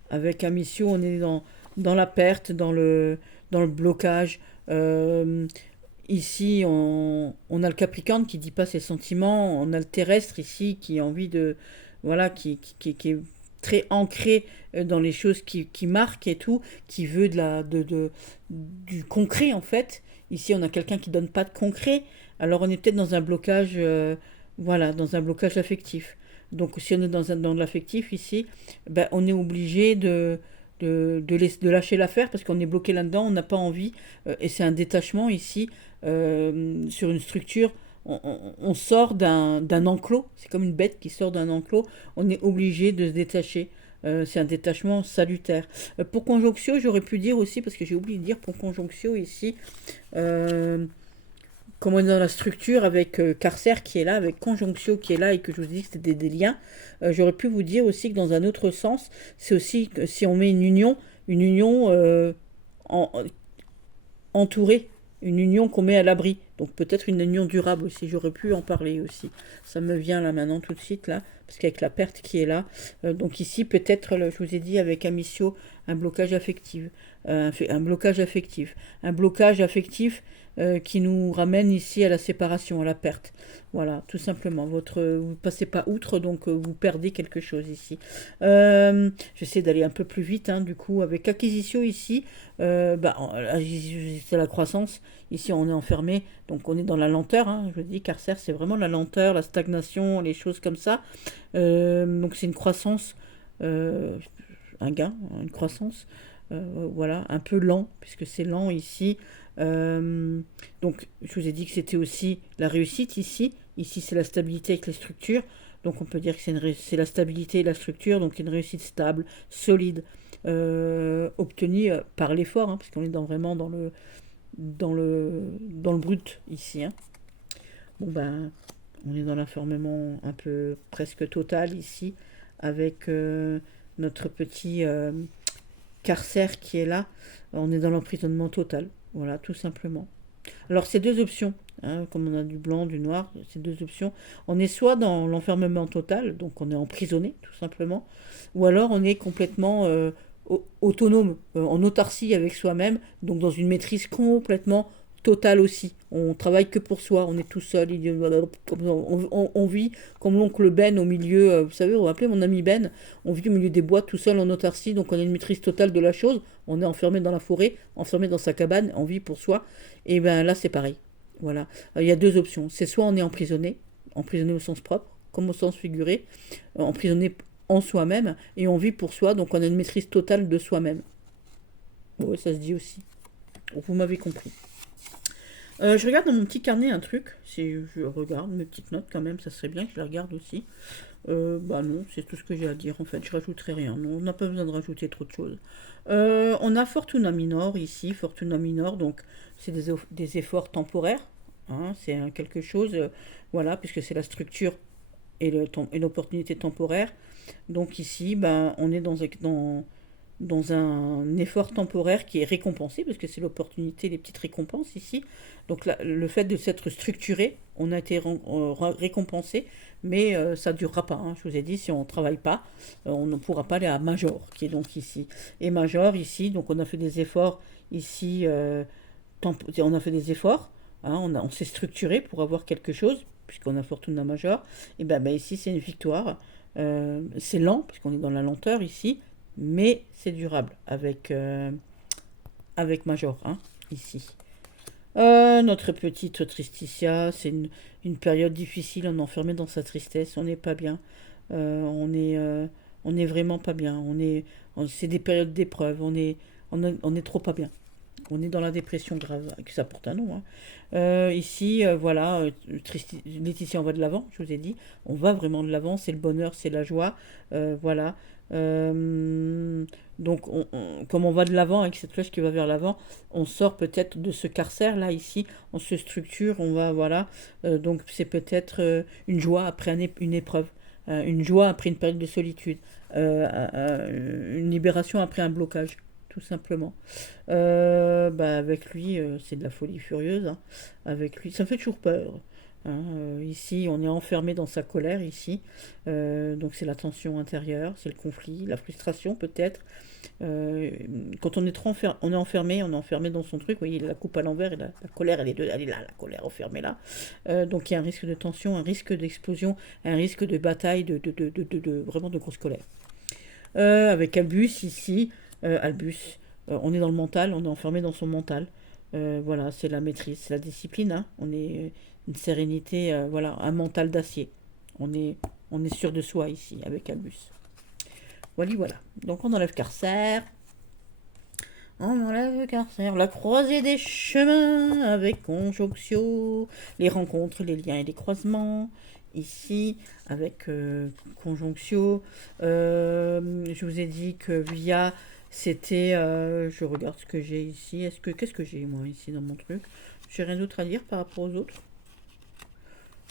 Avec Amicio, on est dans la perte, dans le blocage. Euh, Ici, on a le Capricorne qui dit pas ses sentiments. On a le terrestre ici qui a envie de. Voilà, qui est très ancré dans les choses qui marquent et tout, qui veut du concret en fait. Ici, on a quelqu'un qui donne pas de concret. Alors, on est peut-être dans un blocage, voilà, dans un blocage affectif. Donc, si on est dans l'affectif ici, ben, on est obligé de lâcher l'affaire parce qu'on est bloqué là-dedans, on n'a pas envie, et c'est un détachement ici sur une structure. On sort d'un enclos, c'est comme une bête qui sort d'un enclos, on est obligé de se détacher. C'est un détachement salutaire. Pour conjonctio, j'aurais pu dire aussi, parce que j'ai oublié de dire pour conjonctio ici, euh, comme on est dans la structure avec Carcer qui est là, avec Conjonctio qui est là et que je vous dis que c'était des liens, j'aurais pu vous dire aussi que dans un autre sens, c'est aussi que si on met une union en, entourée, une union qu'on met à l'abri. Donc peut-être une union durable aussi, j'aurais pu en parler aussi. Ça me vient là maintenant tout de suite là, parce qu'avec la perte qui est là. Donc ici peut-être, je vous ai dit avec Amicio, un blocage affectif. Un blocage affectif. Un blocage affectif qui nous ramène ici à la séparation, à la perte. Voilà, tout simplement. Vous ne passez pas outre, donc vous perdez quelque chose ici. J'essaie d'aller un peu plus vite, hein, du coup, avec acquisition ici, bah, c'est la croissance. Ici, on est enfermé, donc on est dans la lenteur. Hein, je vous dis, Carcer, c'est vraiment la lenteur, la stagnation, les choses comme ça. Donc c'est une croissance, euh, un gain, une croissance, voilà, un peu lent, puisque c'est lent ici. Euh, donc, je vous ai dit que c'était aussi la réussite ici. Ici, c'est la stabilité avec les structures. Donc, on peut dire que c'est la stabilité et la structure. Donc, une réussite stable, solide, obtenue par l'effort, hein, parce qu'on est vraiment dans le brut ici. Hein. Bon, ben, on est dans l'informement un peu presque total ici, avec notre petit Carcer qui est là. On est dans l'emprisonnement total. Voilà, tout simplement. Alors, c'est deux options. Hein, comme on a du blanc, du noir, c'est deux options. On est soit dans l'enfermement total, donc on est emprisonné, tout simplement, ou alors on est complètement autonome, en autarcie avec soi-même, donc dans une maîtrise complètement totale aussi. On travaille que pour soi, on est tout seul, on vit comme l'oncle Ben au milieu, vous savez, on va appeler mon ami Ben, on vit au milieu des bois tout seul en autarcie, donc on a une maîtrise totale de la chose, on est enfermé dans la forêt, enfermé dans sa cabane, on vit pour soi, et bien là c'est pareil. Voilà. Il y a deux options. C'est soit on est emprisonné, emprisonné au sens propre, comme au sens figuré, emprisonné en soi-même, et on vit pour soi, donc on a une maîtrise totale de soi-même. Oui, ça se dit aussi. Vous m'avez compris. Je regarde dans mon petit carnet un truc. Si je regarde mes petites notes quand même, ça serait bien que je les regarde aussi. Bah non, c'est tout ce que j'ai à dire en fait. Je rajouterai rien. Non, on n'a pas besoin de rajouter trop de choses. On a Fortuna Minor ici. Fortuna Minor, donc c'est des efforts temporaires. Hein, c'est quelque chose, voilà, puisque c'est la structure et l'opportunité temporaire. Donc ici, ben, on est dans un effort temporaire qui est récompensé, parce que c'est l'opportunité, les petites récompenses ici. Donc là, le fait de s'être structuré, on a été récompensé, mais ça ne durera pas, hein. Je vous ai dit, si on ne travaille pas, on ne pourra pas aller à Major, qui est donc ici. Et Major, ici, donc on a fait des efforts ici, on a fait des efforts, hein, on s'est structuré pour avoir quelque chose, puisqu'on a Fortuna Major. Et ben ici, c'est une victoire. C'est lent, puisqu'on est dans la lenteur ici, mais c'est durable avec Major, hein, ici. Notre petite Tristitia, c'est une période difficile, on est enfermé dans sa tristesse, on n'est pas bien. On est vraiment pas bien. C'est des périodes d'épreuve, on est trop pas bien. On est dans la dépression grave, que ça porte un nom, hein. Ici, voilà, Laetitia, on va de l'avant, je vous ai dit. On va vraiment de l'avant, c'est le bonheur, c'est la joie. Voilà. Donc, comme on va de l'avant avec cette flèche qui va vers l'avant, on sort peut-être de ce carcère là, ici. On se structure, on va, voilà. Donc, c'est peut-être une joie après une épreuve. Une joie après une période de solitude. Une libération après un blocage, tout simplement. Avec lui, c'est de la folie furieuse, hein. Avec lui, ça me fait toujours peur, hein. Ici, on est enfermé dans sa colère, ici. Donc c'est la tension intérieure, c'est le conflit, la frustration peut-être. Euh, Quand on est on est enfermé dans son truc. Vous voyez, la coupe à l'envers et la colère, elle est là, la colère enfermée là. Donc il y a un risque de tension, un risque d'explosion, un risque de bataille, vraiment de grosse colère. Avec Albus ici, Albus, on est dans le mental, on est enfermé dans son mental. Voilà, c'est la maîtrise, c'est la discipline, hein. On est une sérénité, voilà, un mental d'acier. On est sûr de soi ici avec Albus. Voilà, voilà. Donc on enlève Carcer. On enlève Carcer. La croisée des chemins avec Conjonctio. Les rencontres, les liens et les croisements. Ici, avec Conjonctio. Je vous ai dit que via, c'était... je regarde ce que j'ai ici. Qu'est-ce que j'ai, moi, ici, dans mon truc? J'ai rien d'autre à dire par rapport aux autres.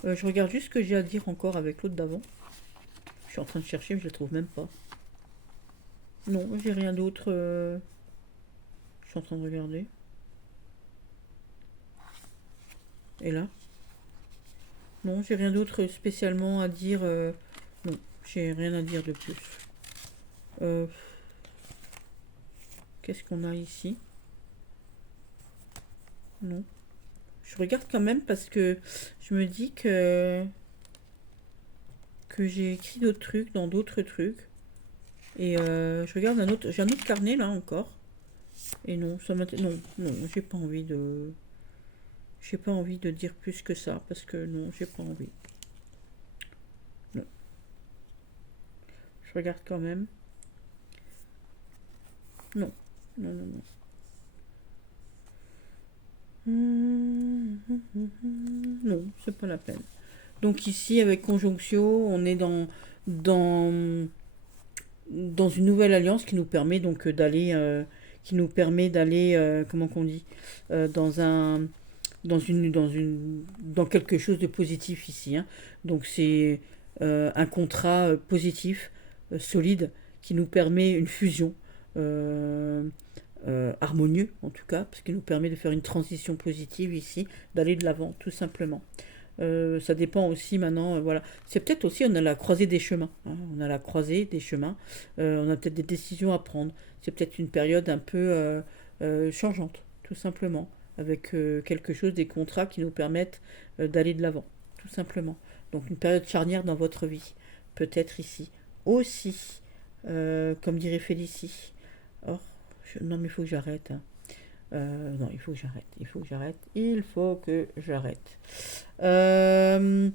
Je regarde juste ce que j'ai à dire encore avec l'autre d'avant. Je suis en train de chercher, mais je ne le trouve même pas. Non, j'ai rien d'autre. Je suis en train de regarder. Et là? Non, j'ai rien d'autre spécialement à dire. Non, j'ai rien à dire de plus. Euh, Qu'est-ce qu'on a ici? Non. Je regarde quand même parce que je me dis que j'ai écrit d'autres trucs dans d'autres trucs. Et je regarde j'ai un autre carnet là encore. Et non, non, j'ai pas envie de dire plus que ça parce que non, j'ai pas envie. Non. Je regarde quand même. Non, non, non, non. Non, c'est pas la peine. Donc ici, avec Conjonctio, on est dans, dans une nouvelle alliance qui nous permet donc comment qu'on dit, dans un, dans quelque chose de positif ici, hein. Donc c'est un contrat positif, solide, qui nous permet une fusion. euh, Harmonieux en tout cas, parce qu'il nous permet de faire une transition positive ici, d'aller de l'avant tout simplement. Ça dépend aussi maintenant, voilà. C'est peut-être aussi, on a la croisée des chemins, hein. On a la croisée des chemins, on a peut-être des décisions à prendre. C'est peut-être une période un peu changeante, tout simplement, avec quelque chose, des contrats qui nous permettent d'aller de l'avant, tout simplement. Donc une période charnière dans votre vie, peut-être ici. Aussi, comme dirait Félicie. Or, non mais il faut que j'arrête, hein. Non, il faut que j'arrête. Il faut que j'arrête. Il faut que j'arrête. Euh,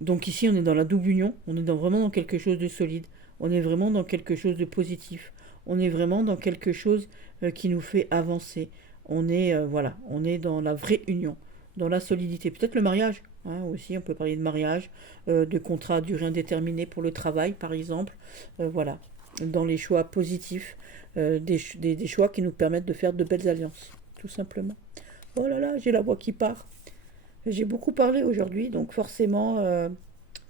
donc ici, on est dans la double union. On est vraiment dans quelque chose de solide. On est vraiment dans quelque chose de positif. On est vraiment dans quelque chose qui nous fait avancer. Voilà, on est dans la vraie union, dans la solidité. Peut-être le mariage, hein, aussi, on peut parler de mariage, de contrat à durée indéterminée pour le travail, par exemple. Voilà, dans les choix positifs, des choix qui nous permettent de faire de belles alliances, tout simplement. Oh là là, j'ai la voix qui part. J'ai beaucoup parlé aujourd'hui, donc forcément,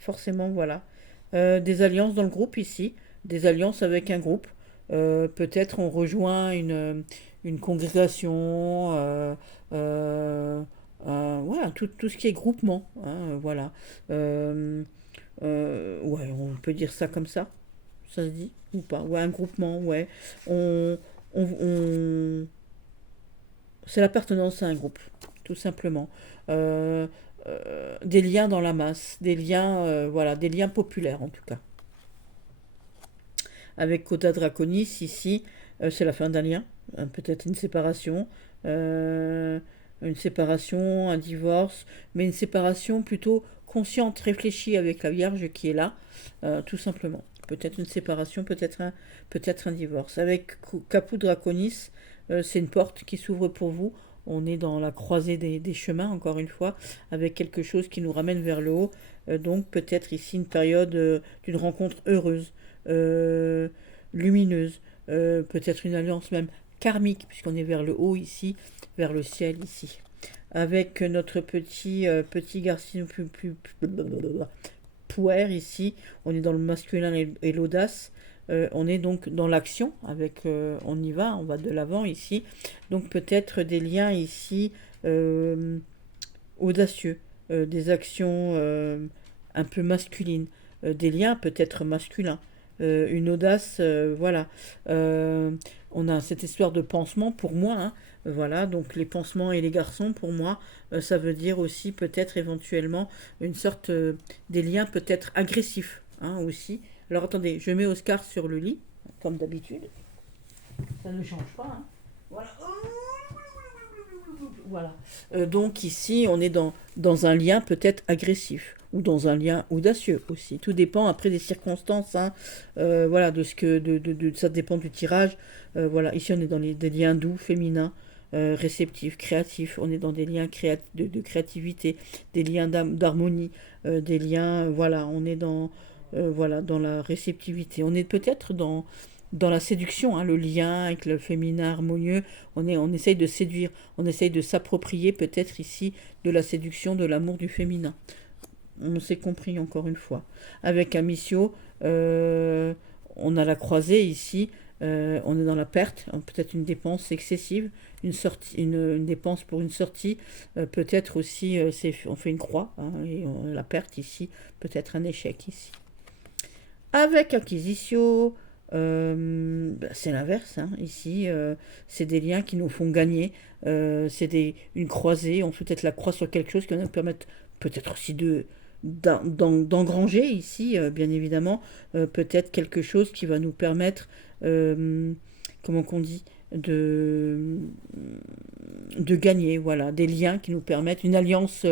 forcément, voilà. Des alliances dans le groupe ici, des alliances avec un groupe. Peut-être on rejoint une congrégation, voilà, tout ce qui est groupement, hein, voilà. Euh, ouais, on peut dire ça comme ça se dit ou pas? Ouais, un groupement, ouais. On, on, c'est l'appartenance à un groupe, tout simplement. Euh, des liens dans la masse, des liens, voilà, des liens populaires en tout cas. Avec Coda Draconis, ici, c'est la fin d'un lien, peut-être une séparation, un divorce, mais une séparation plutôt consciente, réfléchie avec la Vierge qui est là, tout simplement. Peut-être une séparation, peut-être un divorce. Avec Caput Draconis, c'est une porte qui s'ouvre pour vous. On est dans la croisée des chemins, encore une fois, avec quelque chose qui nous ramène vers le haut. Donc peut-être ici une période d'une rencontre heureuse, euh, lumineuse, peut-être une alliance même karmique, puisqu'on est vers le haut ici, vers le ciel ici. Avec notre petit garçon pouer ici, on est dans le masculin et l'audace. On est donc dans l'action, on y va, on va de l'avant ici. Donc peut-être des liens ici euh, audacieux, des actions un peu masculines, des liens peut-être masculins, une audace, voilà. Euh, on a cette histoire de pansement pour moi, hein, voilà, donc les pansements et les garçons pour moi, ça veut dire aussi peut-être éventuellement une sorte des liens peut-être agressifs, hein, aussi. Alors attendez, je mets Oscar sur le lit, comme d'habitude, ça ne change pas, hein. Voilà. Voilà. Donc ici, on est dans un lien peut-être agressif ou dans un lien audacieux aussi. Tout dépend après des circonstances, hein. Voilà, de ce que ça dépend du tirage. Voilà, ici on est dans des liens doux, féminins, réceptifs, créatifs. On est dans des liens de créativité, des liens d'harmonie, des liens. Voilà, on est voilà, dans la réceptivité. On est peut-être dans la séduction, hein, le lien avec le féminin harmonieux, on essaye de séduire, on essaye de s'approprier peut-être ici de la séduction, de l'amour du féminin. On s'est compris encore une fois. Avec Amicio, on a la croisée ici, on est dans la perte, peut-être une dépense excessive, une dépense pour une sortie, peut-être aussi on fait une croix, hein, et la perte ici, peut-être un échec ici. Avec Acquisitio, c'est l'inverse, hein. Ici, c'est des liens qui nous font gagner. Une croisée, on peut être la croix sur quelque chose qui va nous permettre peut-être aussi d'engranger ici, bien évidemment, peut-être quelque chose qui va nous permettre, comment qu'on dit, de gagner, voilà, des liens qui nous permettent une alliance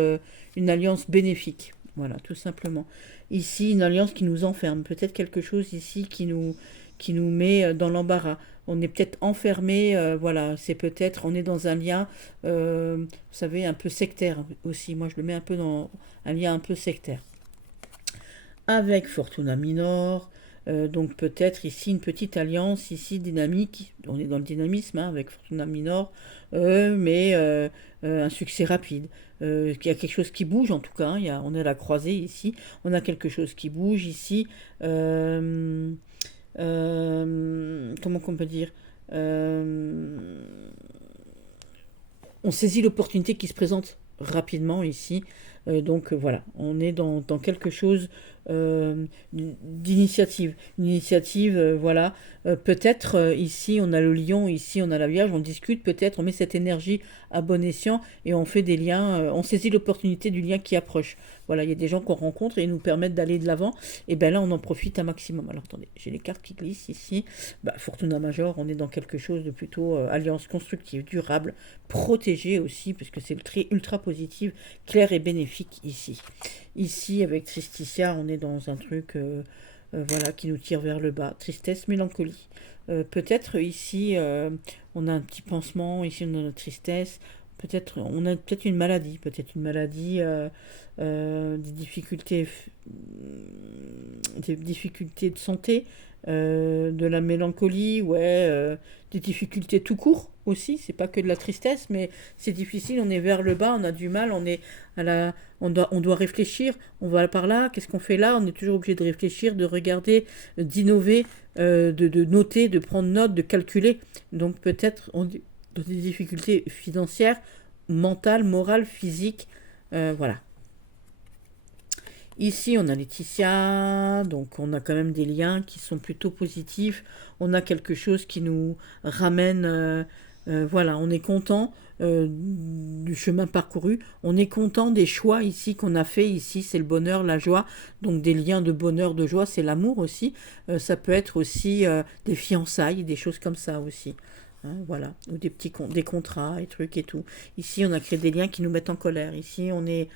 bénéfique, voilà, tout simplement. Ici, une alliance qui nous enferme, peut-être quelque chose ici qui nous met dans l'embarras. On est peut-être enfermé, voilà, c'est peut-être, on est dans un lien, vous savez, un peu sectaire aussi. Moi, je le mets un peu dans un lien un peu sectaire. Avec Fortuna Minor, donc peut-être ici une petite alliance, ici dynamique, on est dans le dynamisme, hein, avec Fortuna Minor, mais un succès rapide. Il y a quelque chose qui bouge en tout cas, hein, on est à la croisée ici, on a quelque chose qui bouge ici. Comment qu'on peut dire, on saisit l'opportunité qui se présente rapidement ici. Donc voilà, on est dans quelque chose d'initiative. Une initiative, voilà. Peut-être ici on a le lion, ici on a la vierge, on discute peut-être, on met cette énergie à bon escient et on fait des liens, on saisit l'opportunité du lien qui approche. Voilà, il y a des gens qu'on rencontre et ils nous permettent d'aller de l'avant. Et bien là, on en profite un maximum. Alors attendez, j'ai les cartes qui glissent ici. Bah, Fortuna Major, on est dans quelque chose de plutôt alliance constructive, durable, protégée aussi, puisque c'est très ultra positive, clair et bénéfique ici. Ici, avec Tristitia, on est dans un truc voilà, qui nous tire vers le bas. Tristesse, mélancolie. Peut-être ici, on a un petit pansement, ici on a notre tristesse. On a peut-être une maladie, des difficultés de santé, de la mélancolie, ouais, des difficultés tout court aussi. C'est pas que de la tristesse, mais c'est difficile. On est vers le bas, on a du mal, on doit réfléchir. On va par là, qu'est-ce qu'on fait là? On est toujours obligé de réfléchir, de regarder, d'innover, de noter, de prendre note, de calculer. Donc peut-être dans des difficultés financières, mentales, morales, physiques, voilà. Ici, on a Laetitia, donc on a quand même des liens qui sont plutôt positifs. On a quelque chose qui nous ramène, voilà, on est content du chemin parcouru. On est content des choix ici qu'on a fait. Ici, c'est le bonheur, la joie. Donc des liens de bonheur, de joie, c'est l'amour aussi. Ça peut être aussi des fiançailles, des choses comme ça aussi. Hein, voilà, ou des contrats et trucs et tout. Ici, on a créé des liens qui nous mettent en colère. Ici, on est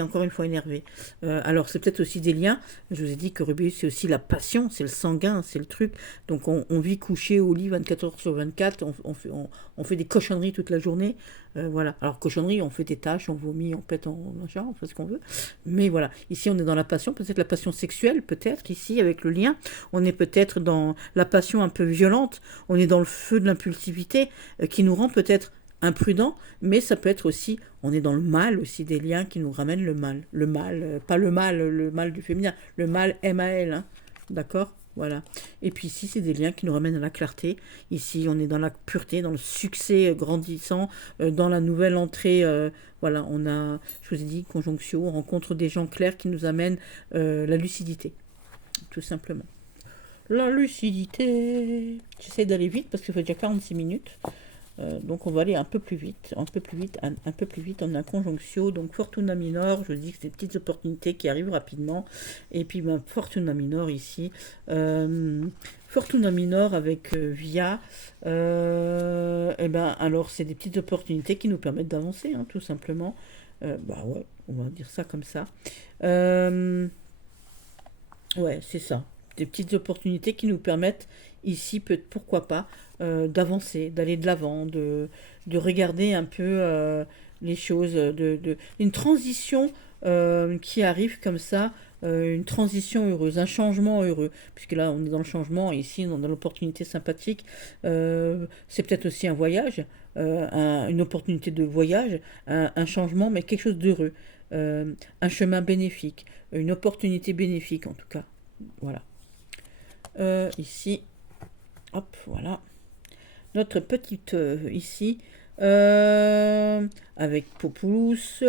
encore une fois énervé. Alors, c'est peut-être aussi des liens. Je vous ai dit que Rubius, c'est aussi la passion, c'est le sanguin, c'est le truc. Donc, on vit couché au lit 24 heures sur 24. On fait des cochonneries toute la journée. Voilà. Alors, cochonneries, on fait des tâches, on vomit, on pète, on machin, on fait ce qu'on veut. Mais voilà. Ici, on est dans la passion, peut-être la passion sexuelle, peut-être, ici, avec le lien. On est peut-être dans la passion un peu violente. On est dans le feu de l'impulsivité qui nous rend peut-être imprudent, mais ça peut être aussi, on est dans le mal aussi, des liens qui nous ramènent le mal. Le mal, pas le mal du féminin, le mal M-A-L, hein, d'accord. Voilà. Et puis ici, c'est des liens qui nous ramènent à la clarté. Ici, on est dans la pureté, dans le succès grandissant, dans la nouvelle entrée. Voilà, on a, je vous ai dit, conjonction, on rencontre des gens clairs qui nous amènent la lucidité, tout simplement. La lucidité. J'essaie d'aller vite parce qu'il fait déjà 46 minutes. Donc on va aller un peu plus vite, un peu plus vite. On a conjonction, donc Fortuna Minor, je dis que c'est des petites opportunités qui arrivent rapidement. Et puis ben, Fortuna Minor ici, Fortuna Minor avec Via, et ben alors c'est des petites opportunités qui nous permettent d'avancer, hein, tout simplement. Bah ouais, on va dire ça comme ça. Ouais, c'est ça. Des petites opportunités qui nous permettent ici, pourquoi pas, d'avancer, d'aller de l'avant, de regarder un peu les choses, une transition qui arrive comme ça, une transition heureuse, un changement heureux, puisque là on est dans le changement, et ici on est dans l'opportunité sympathique, c'est peut-être aussi un voyage, une opportunité de voyage, un changement, mais quelque chose d'heureux, un chemin bénéfique, une opportunité bénéfique en tout cas. Voilà. Ici, hop, voilà. Notre petite ici, avec Populus,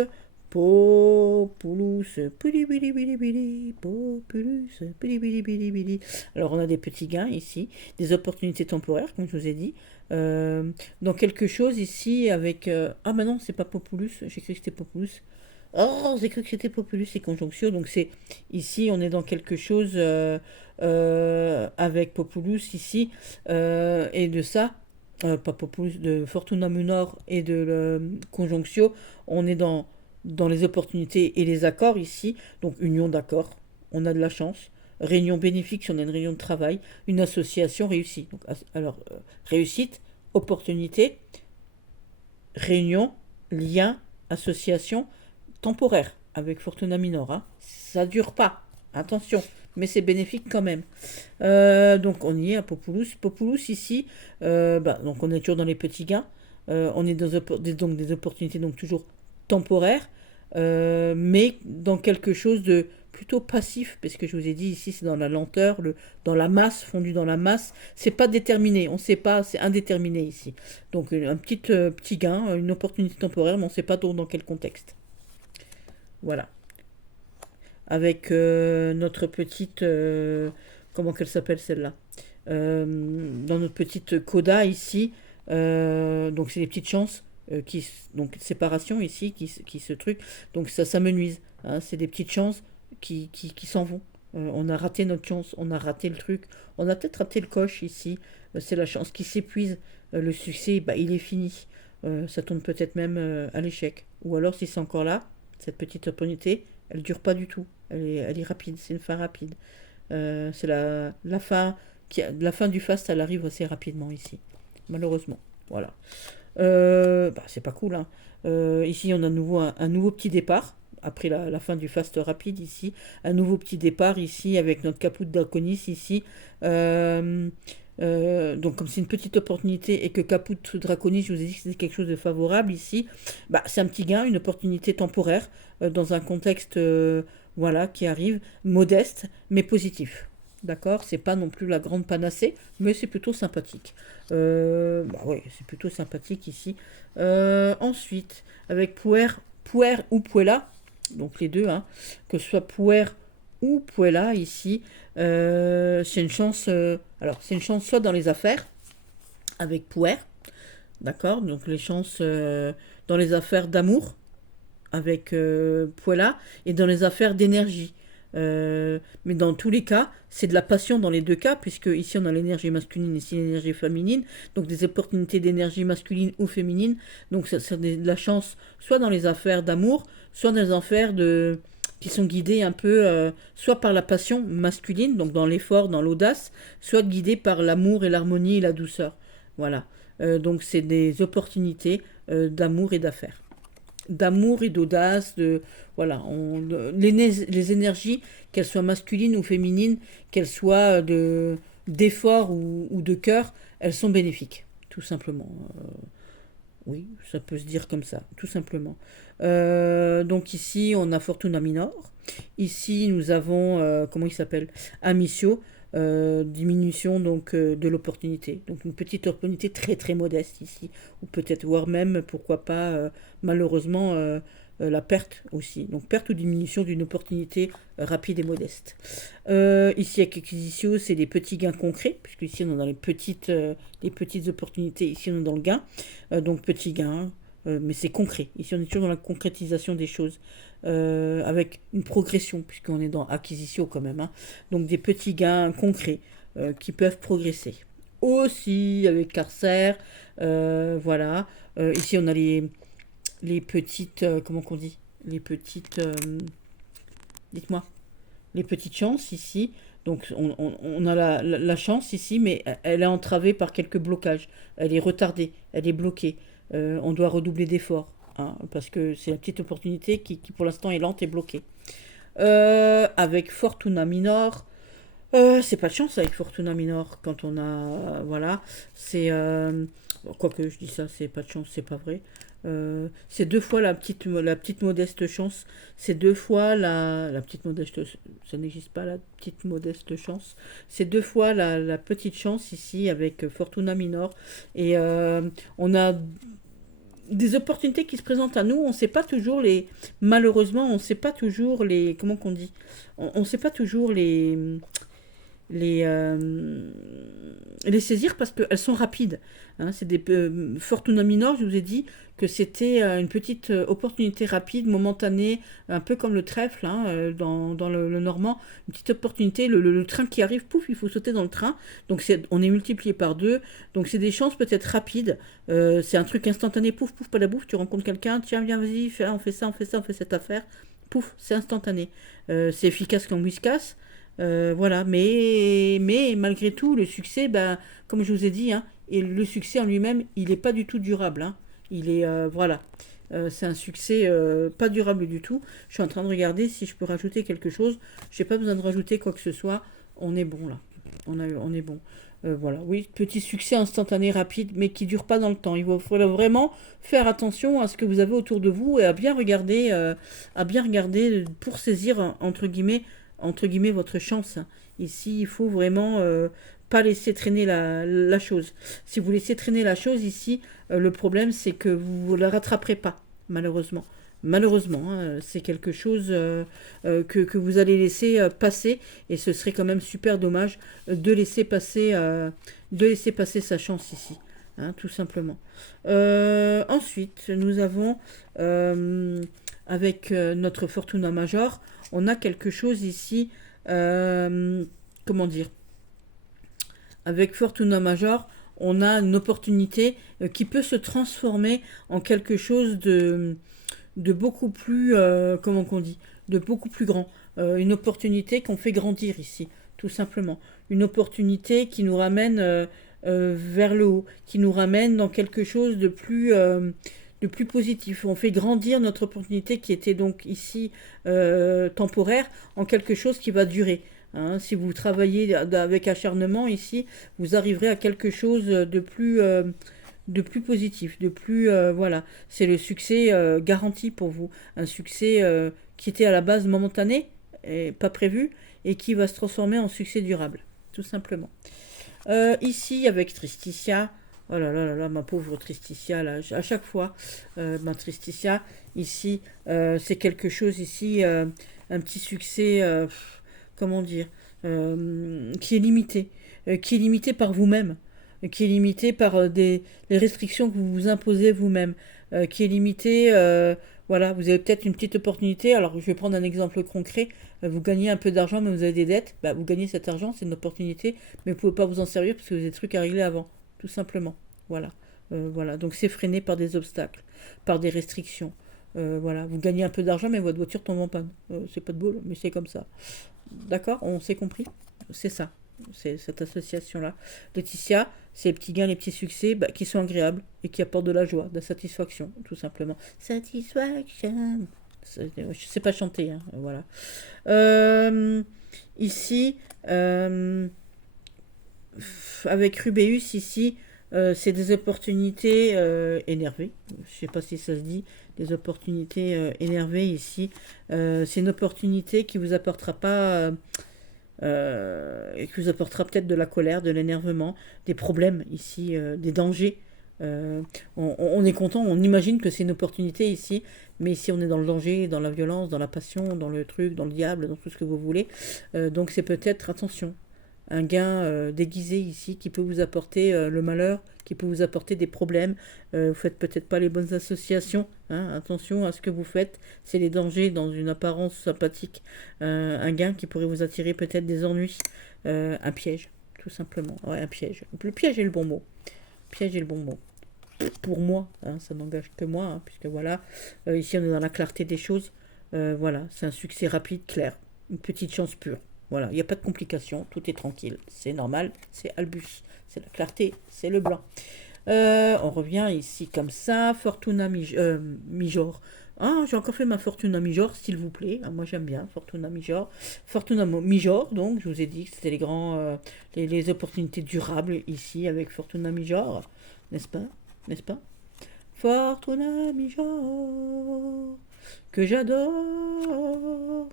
Populus, pili bili bili bili, Populus, pili bili bili bili. Alors on a des petits gains ici, des opportunités temporaires, comme je vous ai dit. Dans quelque chose ici avec... ah bah non, c'est pas Populus, j'ai cru que c'était Populus. Oh, j'ai cru que c'était Populus et Conjonctio. Donc c'est ici, on est dans quelque chose avec Populus ici et de ça, pas Populus, de Fortuna Minor et de Conjonctio. On est dans les opportunités et les accords ici. Donc union d'accords, on a de la chance. Réunion bénéfique si on a une réunion de travail, une association réussie. Donc, alors réussite, opportunité, réunion, lien, association temporaire avec Fortuna Minor. Hein. Ça dure pas, attention, mais c'est bénéfique quand même. Donc on y est à Populus. Populus ici, donc on est toujours dans les petits gains. On est donc des opportunités donc toujours temporaires, mais dans quelque chose de plutôt passif, parce que je vous ai dit ici c'est dans la lenteur, dans la masse, fondu dans la masse, c'est pas déterminé, on sait pas, c'est indéterminé ici. Donc un petit gain, une opportunité temporaire, mais on sait pas dans quel contexte. Voilà. Avec notre petite... comment qu'elle s'appelle celle-là dans notre petite coda ici. Donc c'est des petites chances. Donc séparation ici, qui se truc. Donc ça me nuise. Hein, c'est des petites chances qui s'en vont. On a raté notre chance, on a raté le truc. On a peut-être raté le coche ici. C'est la chance qui s'épuise. Le succès, bah, il est fini. Ça tombe peut-être même à l'échec. Ou alors si c'est encore là, cette petite opportunité, elle dure pas du tout. Elle est rapide, c'est une fin rapide. C'est la fin la fin du fast, elle arrive assez rapidement ici, malheureusement. Voilà. C'est pas cool. Hein. Ici, on a un nouveau petit départ. après la fin du fast rapide ici, un nouveau petit départ ici avec notre Caput Draconis ici. Euh, donc comme c'est une petite opportunité et que Caput Draconis, je vous ai dit que c'était quelque chose de favorable ici, bah, c'est un petit gain, une opportunité temporaire dans un contexte voilà, qui arrive, modeste mais positif. D'accord, c'est pas non plus la grande panacée, mais c'est plutôt sympathique. Bah ouais, c'est plutôt sympathique ici. Ensuite, avec Puer ou Puella, donc les deux, hein, que ce soit Puer ou Puella ici, c'est une chance. Alors, c'est une chance soit dans les affaires avec Puer, d'accord, donc les chances dans les affaires d'amour avec Puella et dans les affaires d'énergie. Mais dans tous les cas, c'est de la passion dans les deux cas, puisque ici on a l'énergie masculine, ici l'énergie féminine, donc des opportunités d'énergie masculine ou féminine. Donc c'est de la chance soit dans les affaires d'amour, soit dans les affaires qui sont guidées un peu soit par la passion masculine, donc dans l'effort, dans l'audace, soit guidées par l'amour et l'harmonie et la douceur. Voilà. Donc c'est des opportunités d'amour et d'affaires, d'amour et d'audace, voilà, les énergies, qu'elles soient masculines ou féminines, qu'elles soient d'effort ou de cœur, elles sont bénéfiques, tout simplement. Oui, ça peut se dire comme ça, tout simplement. Donc ici, on a Fortuna Minor. Ici, nous avons, comment il s'appelle, Amicio, diminution donc de l'opportunité. Donc une petite opportunité très très modeste ici. Ou peut-être, voire même, pourquoi pas, malheureusement, la perte aussi. Donc perte ou diminution d'une opportunité rapide et modeste. Ici avec Acquisitio, c'est des petits gains concrets, puisque ici on est dans les petites opportunités, ici on est dans le gain. Donc petits gains, mais c'est concret. Ici on est toujours dans la concrétisation des choses. Avec une progression, puisqu'on est dans Acquisitio quand même. Hein. Donc des petits gains concrets qui peuvent progresser. Aussi avec Carcer, voilà. Ici on a les petites, comment qu'on dit, les petites, dites-moi, les petites chances ici. Donc on a la chance ici, mais elle est entravée par quelques blocages. Elle est retardée, elle est bloquée. On doit redoubler d'efforts, hein, parce que c'est la petite opportunité qui pour l'instant est lente et bloquée. Avec Fortuna Minor, c'est pas de chance avec Fortuna Minor quand on a, voilà, c'est quoique je dis ça, c'est pas de chance, c'est pas vrai. C'est deux fois la petite modeste chance. C'est deux fois la petite modeste. Ça n'existe pas la petite modeste chance. C'est deux fois la petite chance ici avec Fortuna Minor. Et on a des opportunités qui se présentent à nous. On sait pas toujours les. Malheureusement, on sait pas toujours les. Comment qu'on dit, on sait pas toujours les, euh, les saisir parce qu'elles sont rapides. Hein, c'est des Fortuna Minor, je vous ai dit que c'était une petite opportunité rapide, momentanée, un peu comme le trèfle hein, dans le normand, une petite opportunité, le train qui arrive, pouf, il faut sauter dans le train, donc on est multiplié par deux, donc c'est des chances peut-être rapides, c'est un truc instantané, pouf, pouf, pas la bouffe, tu rencontres quelqu'un, tiens, viens, vas-y, on fait ça, on fait ça, on fait cette affaire, pouf, c'est instantané, c'est efficace comme whiskas. Voilà, mais malgré tout, le succès, ben, comme je vous ai dit, hein, et le succès en lui-même, il n'est pas du tout durable. Hein. Il est, voilà, c'est un succès pas durable du tout. Je suis en train de regarder si je peux rajouter quelque chose. Je n'ai pas besoin de rajouter quoi que ce soit. On est bon là. On est bon. Voilà, oui, petit succès instantané, rapide, mais qui dure pas dans le temps. Il faut vraiment faire attention à ce que vous avez autour de vous et à bien regarder pour saisir entre guillemets votre chance. Ici, il faut vraiment pas laisser traîner la chose. Si vous laissez traîner la chose ici, le problème c'est que vous ne la rattraperez pas, malheureusement. Malheureusement, hein, c'est quelque chose que vous allez laisser passer et ce serait quand même super dommage de laisser passer sa chance ici, hein, tout simplement. Ensuite, nous avons avec notre Fortuna Major, on a quelque chose ici, comment dire, avec Fortuna Major, on a une opportunité qui peut se transformer en quelque chose de beaucoup plus, comment qu'on dit, de beaucoup plus grand. Une opportunité qu'on fait grandir ici, tout simplement. Une opportunité qui nous ramène vers le haut, qui nous ramène dans quelque chose de plus positif. On fait grandir notre opportunité qui était donc ici temporaire en quelque chose qui va durer. Hein, si vous travaillez avec acharnement ici, vous arriverez à quelque chose de plus positif, de plus voilà. C'est le succès garanti pour vous, un succès qui était à la base momentané et pas prévu et qui va se transformer en succès durable, tout simplement. Ici avec Tristitia, oh là là là là, ma pauvre Tristitia, là, à chaque fois, ma Tristitia, ici, c'est quelque chose ici, un petit succès, comment dire, qui est limité par vous-même, qui est limité par les restrictions que vous vous imposez vous-même, qui est limité, voilà, vous avez peut-être une petite opportunité, alors je vais prendre un exemple concret, vous gagnez un peu d'argent mais vous avez des dettes, bah, vous gagnez cet argent, c'est une opportunité, mais vous ne pouvez pas vous en servir parce que vous avez des trucs à régler avant, tout simplement, voilà. Voilà, donc c'est freiné par des obstacles, par des restrictions. Voilà, vous gagnez un peu d'argent, mais votre voiture tombe en panne. C'est pas de bol, mais c'est comme ça. D'accord? On s'est compris? C'est ça. C'est cette association-là. Laetitia, c'est les petits gains, les petits succès bah, qui sont agréables et qui apportent de la joie, de la satisfaction, tout simplement. Satisfaction. Je sais pas chanter, hein, voilà. Ici, avec Rubéus, ici, c'est des opportunités énervées. Je sais pas si ça se dit. Des opportunités énervées ici. C'est une opportunité qui vous apportera pas et qui vous apportera peut-être de la colère, de l'énervement, des problèmes ici, des dangers. On est content, on imagine que c'est une opportunité ici, mais ici on est dans le danger, dans la violence, dans la passion, dans le truc, dans le diable, dans tout ce que vous voulez. Donc c'est peut-être, attention, un gain déguisé ici qui peut vous apporter le malheur, qui peut vous apporter des problèmes. Vous faites peut-être pas les bonnes associations. Hein, attention à ce que vous faites. C'est les dangers dans une apparence sympathique. Un gain qui pourrait vous attirer peut-être des ennuis. Un piège, tout simplement. Ouais, un piège. Le piège est le bon mot. Piège est le bon mot. Pour moi, hein, ça n'engage que moi, hein, puisque voilà, ici on est dans la clarté des choses. Voilà, c'est un succès rapide, clair. Une petite chance pure. Voilà, il n'y a pas de complications, tout est tranquille, c'est normal, c'est Albus, c'est la clarté, c'est le blanc. On revient ici comme ça, Fortuna Mijor. Ah, j'ai encore fait ma Fortuna Mijor, s'il vous plaît. Ah, moi j'aime bien Fortuna Mijor. Fortuna Mijor, donc je vous ai dit que c'était les grands, les opportunités durables ici avec Fortuna Mijor, n'est-ce pas? N'est-ce pas? Fortuna Mijor, que j'adore.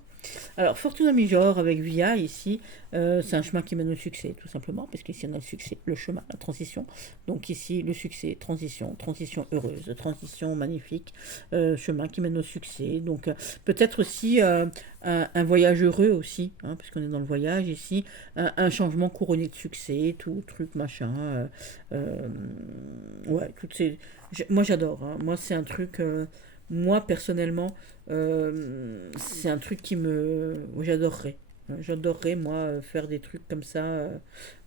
Alors, Fortuna Major avec Via ici, c'est un chemin qui mène au succès, tout simplement, parce qu'ici on a le succès, le chemin, la transition. Donc ici, le succès, transition, transition heureuse, transition magnifique, chemin qui mène au succès. Donc peut-être aussi un voyage heureux aussi, hein, puisqu'on est dans le voyage ici, un changement couronné de succès, tout truc machin. Ouais, toutes ces... Moi j'adore, hein. Moi c'est un truc... moi, personnellement, c'est un truc qui me... J'adorerais. J'adorerais, moi, faire des trucs comme ça,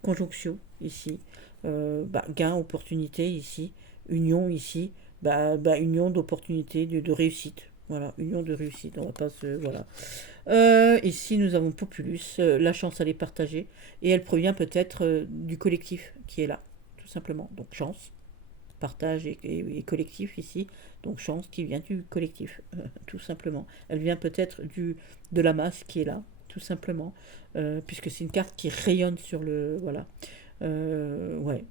conjonction, ici. Bah, gain, opportunité, ici. Union, ici. Union d'opportunité, de réussite. Voilà, union de réussite. On va pas se... Voilà. Ici, nous avons Populus. La chance, elle est partagée. Et elle provient peut-être du collectif qui est là, tout simplement. Donc, chance, partage et collectif ici. Donc chance qui vient du collectif, tout simplement. Elle vient peut-être de la masse qui est là, tout simplement, puisque c'est une carte qui rayonne sur le... Voilà. Ouais.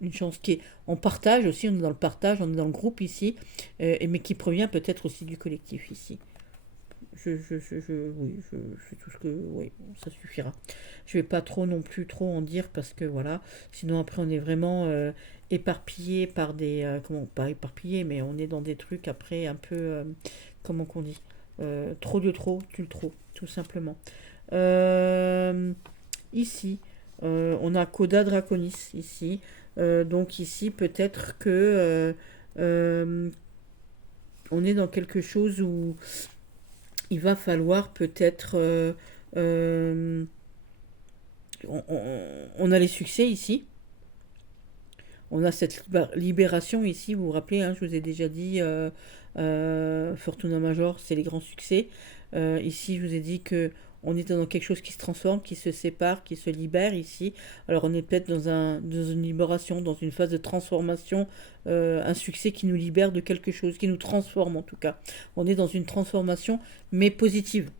Une chance qui est... On partage aussi, on est dans le partage, on est dans le groupe ici, mais qui provient peut-être aussi du collectif ici. Oui, je fais tout ce que... Oui, ça suffira. Je vais pas trop non plus trop en dire parce que voilà, sinon après on est vraiment éparpillé par des... comment, pas éparpillé, mais on est dans des trucs après un peu... comment qu'on dit trop de trop, tue le trop, tout simplement. Ici, on a Coda Draconis ici. Donc ici, peut-être que... on est dans quelque chose où il va falloir peut-être... on a les succès ici. On a cette libération ici. Vous vous rappelez, hein, je vous ai déjà dit, Fortuna Major, c'est les grands succès. Ici, je vous ai dit que On est dans quelque chose qui se transforme, qui se sépare, qui se libère ici. Alors on est peut-être dans une libération, dans une phase de transformation, un succès qui nous libère de quelque chose, qui nous transforme en tout cas. On est dans une transformation, mais positive.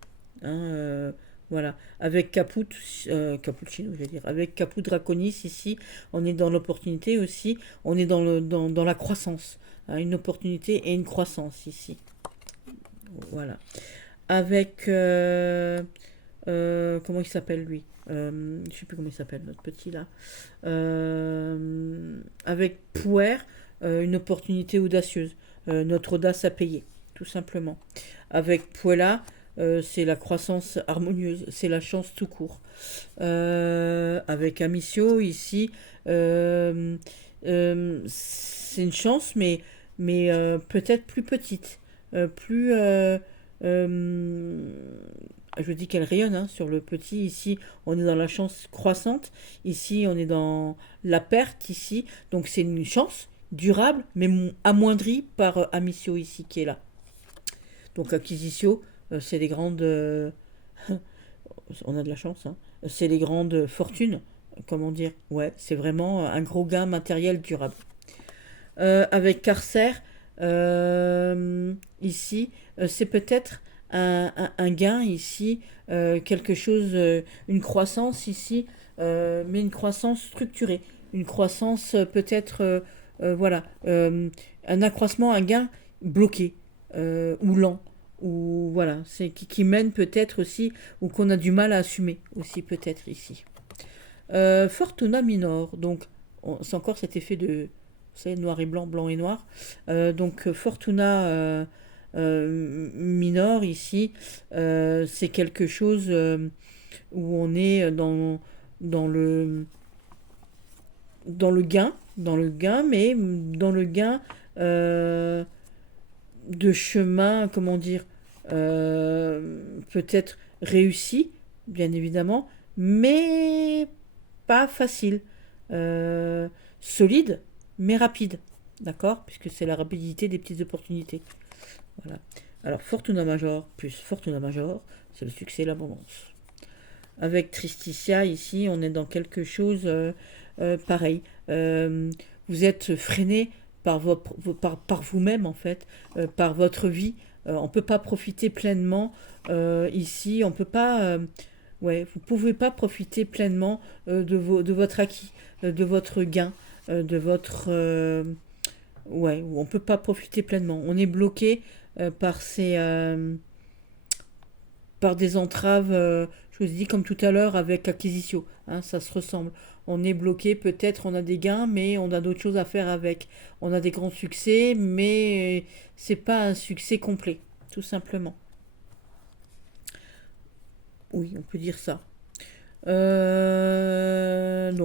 Hein, voilà. Avec Cappuccino, je vais dire. Avec Caput Draconis ici, on est dans l'opportunité aussi. On est dans la croissance. Hein, une opportunité et une croissance ici. Voilà. Avec comment il s'appelle lui, je sais plus comment il s'appelle notre petit là, avec Pouer, une opportunité audacieuse, notre audace à payer tout simplement. Avec Puella, c'est la croissance harmonieuse, c'est la chance tout court. Avec Amicio ici, c'est une chance mais peut-être plus petite, plus je dis qu'elle rayonne hein, sur le petit. Ici, on est dans la chance croissante. Ici, on est dans la perte. Ici, donc c'est une chance durable, mais amoindrie par Amicio ici qui est là. Donc Acquisitio, c'est les grandes. On a de la chance. Hein, c'est les grandes fortunes. Comment dire. Ouais, c'est vraiment un gros gain matériel durable. Avec Carcer, ici, c'est peut-être un gain ici, quelque chose, une croissance ici, mais une croissance structurée, une croissance peut-être, voilà, un accroissement, un gain bloqué ou lent, ou voilà, c'est qui mène peut-être aussi, ou qu'on a du mal à assumer aussi peut-être ici. Fortuna Minor, donc c'est encore cet effet de, vous savez, noir et blanc, blanc et noir. Donc Fortuna Minor ici, c'est quelque chose où on est dans le gain, mais dans le gain de chemin, comment dire, peut-être réussi, bien évidemment, mais pas facile. Solide, mais rapide. D'accord. Puisque c'est la rapidité des petites opportunités. Voilà. Alors, Fortuna Major plus Fortuna Major, c'est le succès et l'abondance. Avec Tristitia, ici, on est dans quelque chose pareil. Vous êtes freiné par vous-même, en fait, par votre vie. On ne peut pas profiter pleinement ici. On peut pas... ouais, vous ne pouvez pas profiter pleinement de votre acquis, de votre gain, de votre... ouais, on ne peut pas profiter pleinement. On est bloqué par des entraves, je vous ai dit comme tout à l'heure avec Acquisitio, hein, ça se ressemble. On est bloqué, peut-être on a des gains, mais on a d'autres choses à faire avec. On a des grands succès, mais c'est pas un succès complet, tout simplement. Oui, on peut dire ça. Donc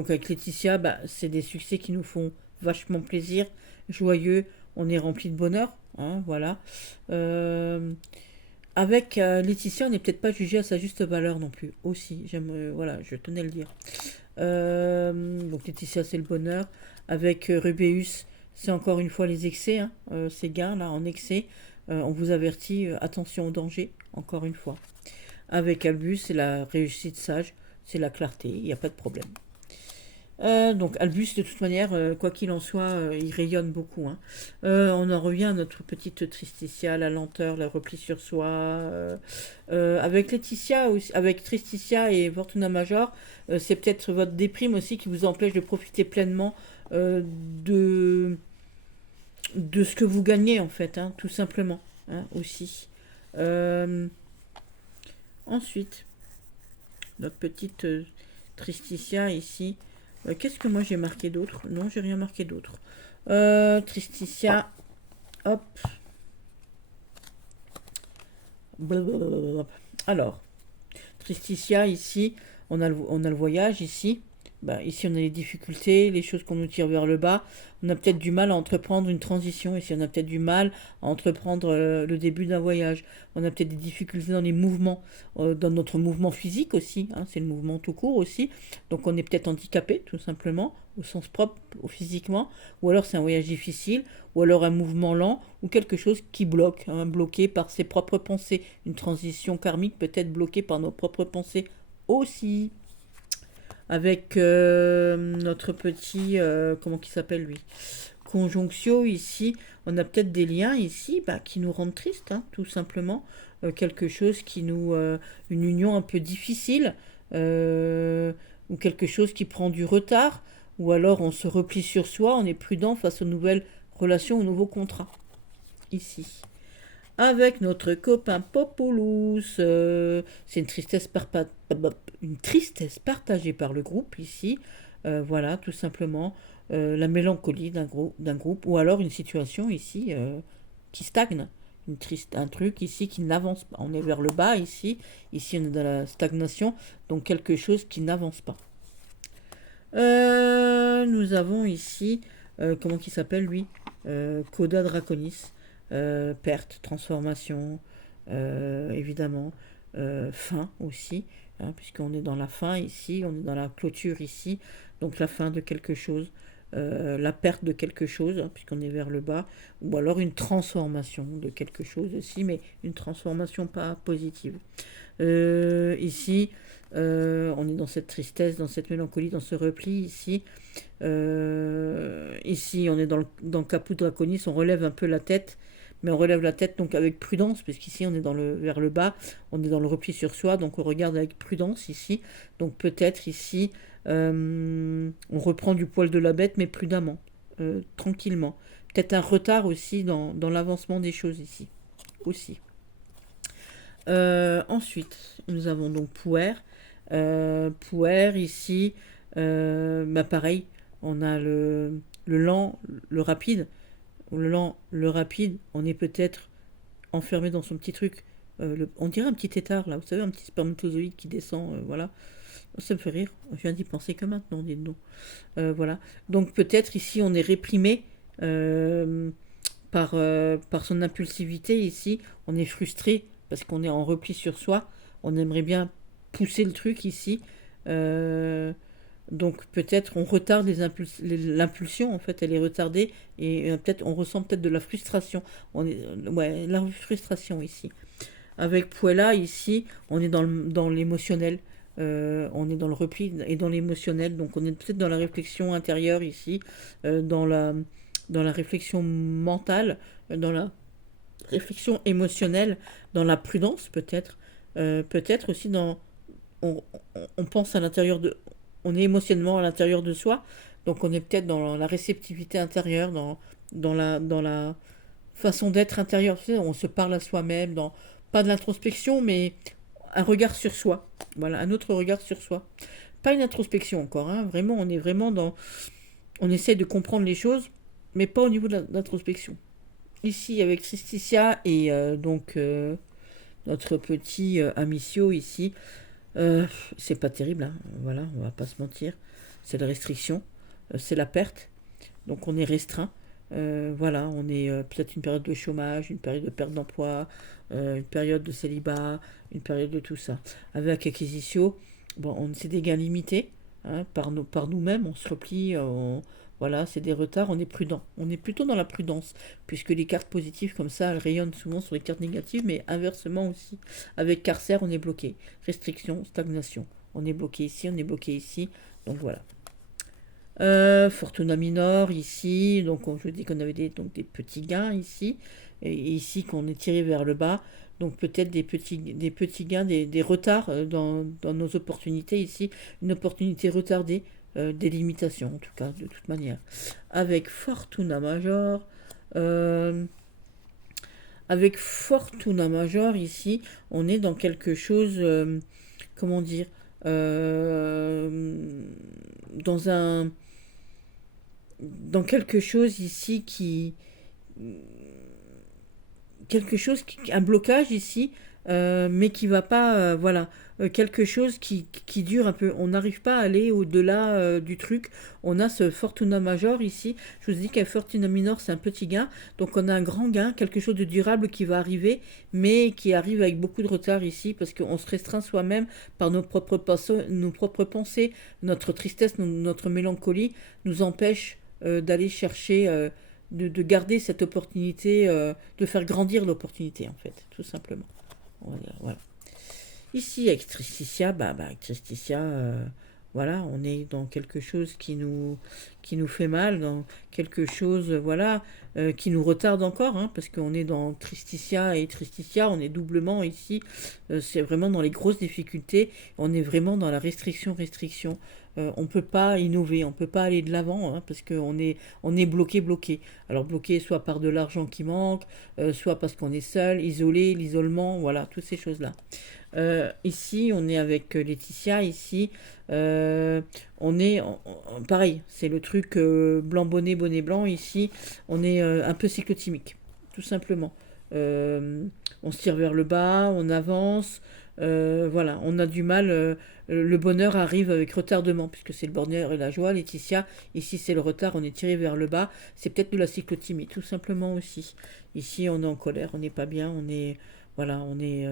avec Laetitia, bah, c'est des succès qui nous font vachement plaisir, joyeux, on est rempli de bonheur, hein, voilà. Euh, Avec Laetitia, on n'est peut-être pas jugé à sa juste valeur non plus, aussi, j'aime, voilà, je tenais à le dire. Donc Laetitia, c'est le bonheur. Avec Rubéus, c'est encore une fois les excès, hein, ces gains là en excès. On vous avertit, attention au danger, encore une fois. Avec Albus, c'est la réussite sage, c'est la clarté, il n'y a pas de problème. Donc Albus, de toute manière, quoi qu'il en soit, il rayonne beaucoup. Hein. On en revient à notre petite Tristitia, la lenteur, le repli sur soi. Avec Laetitia, avec Tristitia et Fortuna Major, c'est peut-être votre déprime aussi qui vous empêche de profiter pleinement de, de ce que vous gagnez, en fait, hein, tout simplement, hein, aussi. Euh, Ensuite, notre petite Tristitia ici. Qu'est-ce que moi j'ai marqué d'autre? Non, j'ai rien marqué d'autre. Tristitia, hop. Blablabla. Alors, Tristitia ici, on a le voyage ici. Bah, ici, on a les difficultés, les choses qu'on nous tire vers le bas. On a peut-être du mal à entreprendre une transition. Ici, on a peut-être du mal à entreprendre le début d'un voyage. On a peut-être des difficultés dans les mouvements, dans notre mouvement physique aussi, hein, c'est le mouvement tout court aussi. Donc, on est peut-être handicapé, tout simplement, au sens propre, physiquement. Ou alors, c'est un voyage difficile. Ou alors, un mouvement lent. Ou quelque chose qui bloque, hein, bloqué par ses propres pensées. Une transition karmique peut être bloquée par nos propres pensées aussi avec notre petit, comment qui s'appelle lui, conjonctio ici, on a peut-être des liens ici bah, qui nous rendent tristes, hein, tout simplement. Quelque chose qui nous... une union un peu difficile, euh, ou quelque chose qui prend du retard, ou alors on se replie sur soi, on est prudent face aux nouvelles relations, aux nouveaux contrats, ici avec notre copain Populus. C'est une tristesse partagée par le groupe ici. Voilà, tout simplement la mélancolie d'un groupe ou alors une situation ici qui stagne. Un truc ici qui n'avance pas. On est vers le bas ici. Ici, on est dans la stagnation. Donc, quelque chose qui n'avance pas. Nous avons ici, comment il s'appelle lui Coda Draconis. Perte, transformation, évidemment, fin aussi, hein, puisqu'on est dans la fin ici, on est dans la clôture ici, donc la fin de quelque chose, la perte de quelque chose, hein, puisqu'on est vers le bas, ou alors une transformation de quelque chose aussi, mais une transformation pas positive. Ici, on est dans cette tristesse, dans cette mélancolie, dans ce repli ici. Ici, on est dans le Caput Draconis, on relève un peu la tête, mais on relève la tête donc avec prudence, puisqu'ici on est vers le bas, on est dans le repli sur soi, donc on regarde avec prudence ici. Donc peut-être ici, on reprend du poil de la bête, mais prudemment, tranquillement. Peut-être un retard aussi dans l'avancement des choses ici, aussi. Ensuite, nous avons donc Pouer. Pouer ici, bah pareil, on a le lent, le rapide. Le lent, le rapide, on est peut-être enfermé dans son petit truc. On dirait un petit tétard là, vous savez, un petit spermatozoïde qui descend, voilà. Ça me fait rire, je viens d'y penser que maintenant, dites donc. Voilà. Donc peut-être ici on est réprimé par son impulsivité ici, on est frustré parce qu'on est en repli sur soi, on aimerait bien pousser le truc ici. Euh, donc peut-être on retarde l'impulsion, en fait elle est retardée et peut-être on ressent peut-être de la frustration. Ouais, la frustration ici. Avec Puella ici, on est dans l'émotionnel. On est dans le repli et dans l'émotionnel, donc on est peut-être dans la réflexion intérieure ici, dans la réflexion mentale, dans la réflexion émotionnelle, dans la prudence peut-être, peut-être aussi on, on pense à l'intérieur on est émotionnellement à l'intérieur de soi, donc on est peut-être dans la réceptivité intérieure, dans la façon d'être intérieure, tu sais, on se parle à soi-même, pas de l'introspection, mais un regard sur soi, voilà, un autre regard sur soi. Pas une introspection encore, hein, vraiment, on est vraiment on essaie de comprendre les choses, mais pas au niveau de l'introspection. Ici, avec Tristitia et notre petit Amicio ici, c'est pas terrible, hein, voilà, on va pas se mentir. C'est la restriction, c'est la perte, donc on est restreint. Voilà, on est peut-être une période de chômage, une période de perte d'emploi, une période de célibat, une période de tout ça. Avec Acquisitio, bon, c'est des gains limités, hein, par nous-mêmes, on se replie, voilà, c'est des retards, on est prudent. On est plutôt dans la prudence, puisque les cartes positives comme ça, elles rayonnent souvent sur les cartes négatives, mais inversement aussi. Avec Carcère, on est bloqué. Restriction, stagnation. On est bloqué ici, on est bloqué ici, donc voilà. Fortuna Minor ici, donc je dis qu'on avait donc des petits gains ici, et ici qu'on est tiré vers le bas, donc peut-être des petits gains, des retards dans nos opportunités ici, une opportunité retardée, des limitations en tout cas, de toute manière. Avec Fortuna Major, euh, ici, on est dans quelque chose, comment dire, dans dans quelque chose ici un blocage ici, mais qui va pas, voilà, quelque chose qui dure un peu. On n'arrive pas à aller au-delà du truc. On a ce Fortuna Major ici. Je vous ai dit qu'un Fortuna Minor, c'est un petit gain. Donc on a un grand gain, quelque chose de durable qui va arriver, mais qui arrive avec beaucoup de retard ici, parce qu'on se restreint soi-même par nos propres pensées, notre tristesse, notre mélancolie nous empêche d'aller chercher, de garder cette opportunité, de faire grandir l'opportunité, en fait, tout simplement. On va dire, voilà. Ici, avec Tristitia, avec Tristitia, voilà, on est dans quelque chose qui nous fait mal, dans quelque chose, voilà, qui nous retarde encore, hein, parce qu'on est dans Tristitia et Tristitia, on est doublement ici, c'est vraiment dans les grosses difficultés, on est vraiment dans la restriction. On ne peut pas innover, on ne peut pas aller de l'avant, hein, parce on est bloqué. Alors bloqué soit par de l'argent qui manque, soit parce qu'on est seul, isolé, l'isolement, voilà, toutes ces choses-là. Ici, on est avec Laetitia. Ici, on est pareil. C'est le truc blanc bonnet blanc. Ici, on est un peu cyclotimique, tout simplement. On se tire vers le bas, on avance. Voilà, on a du mal. Le bonheur arrive avec retardement, puisque c'est le bonheur et la joie. Laetitia, ici, c'est le retard. On est tiré vers le bas. C'est peut-être de la cyclotimie, tout simplement aussi. Ici, on est en colère, on n'est pas bien. On est, voilà, on est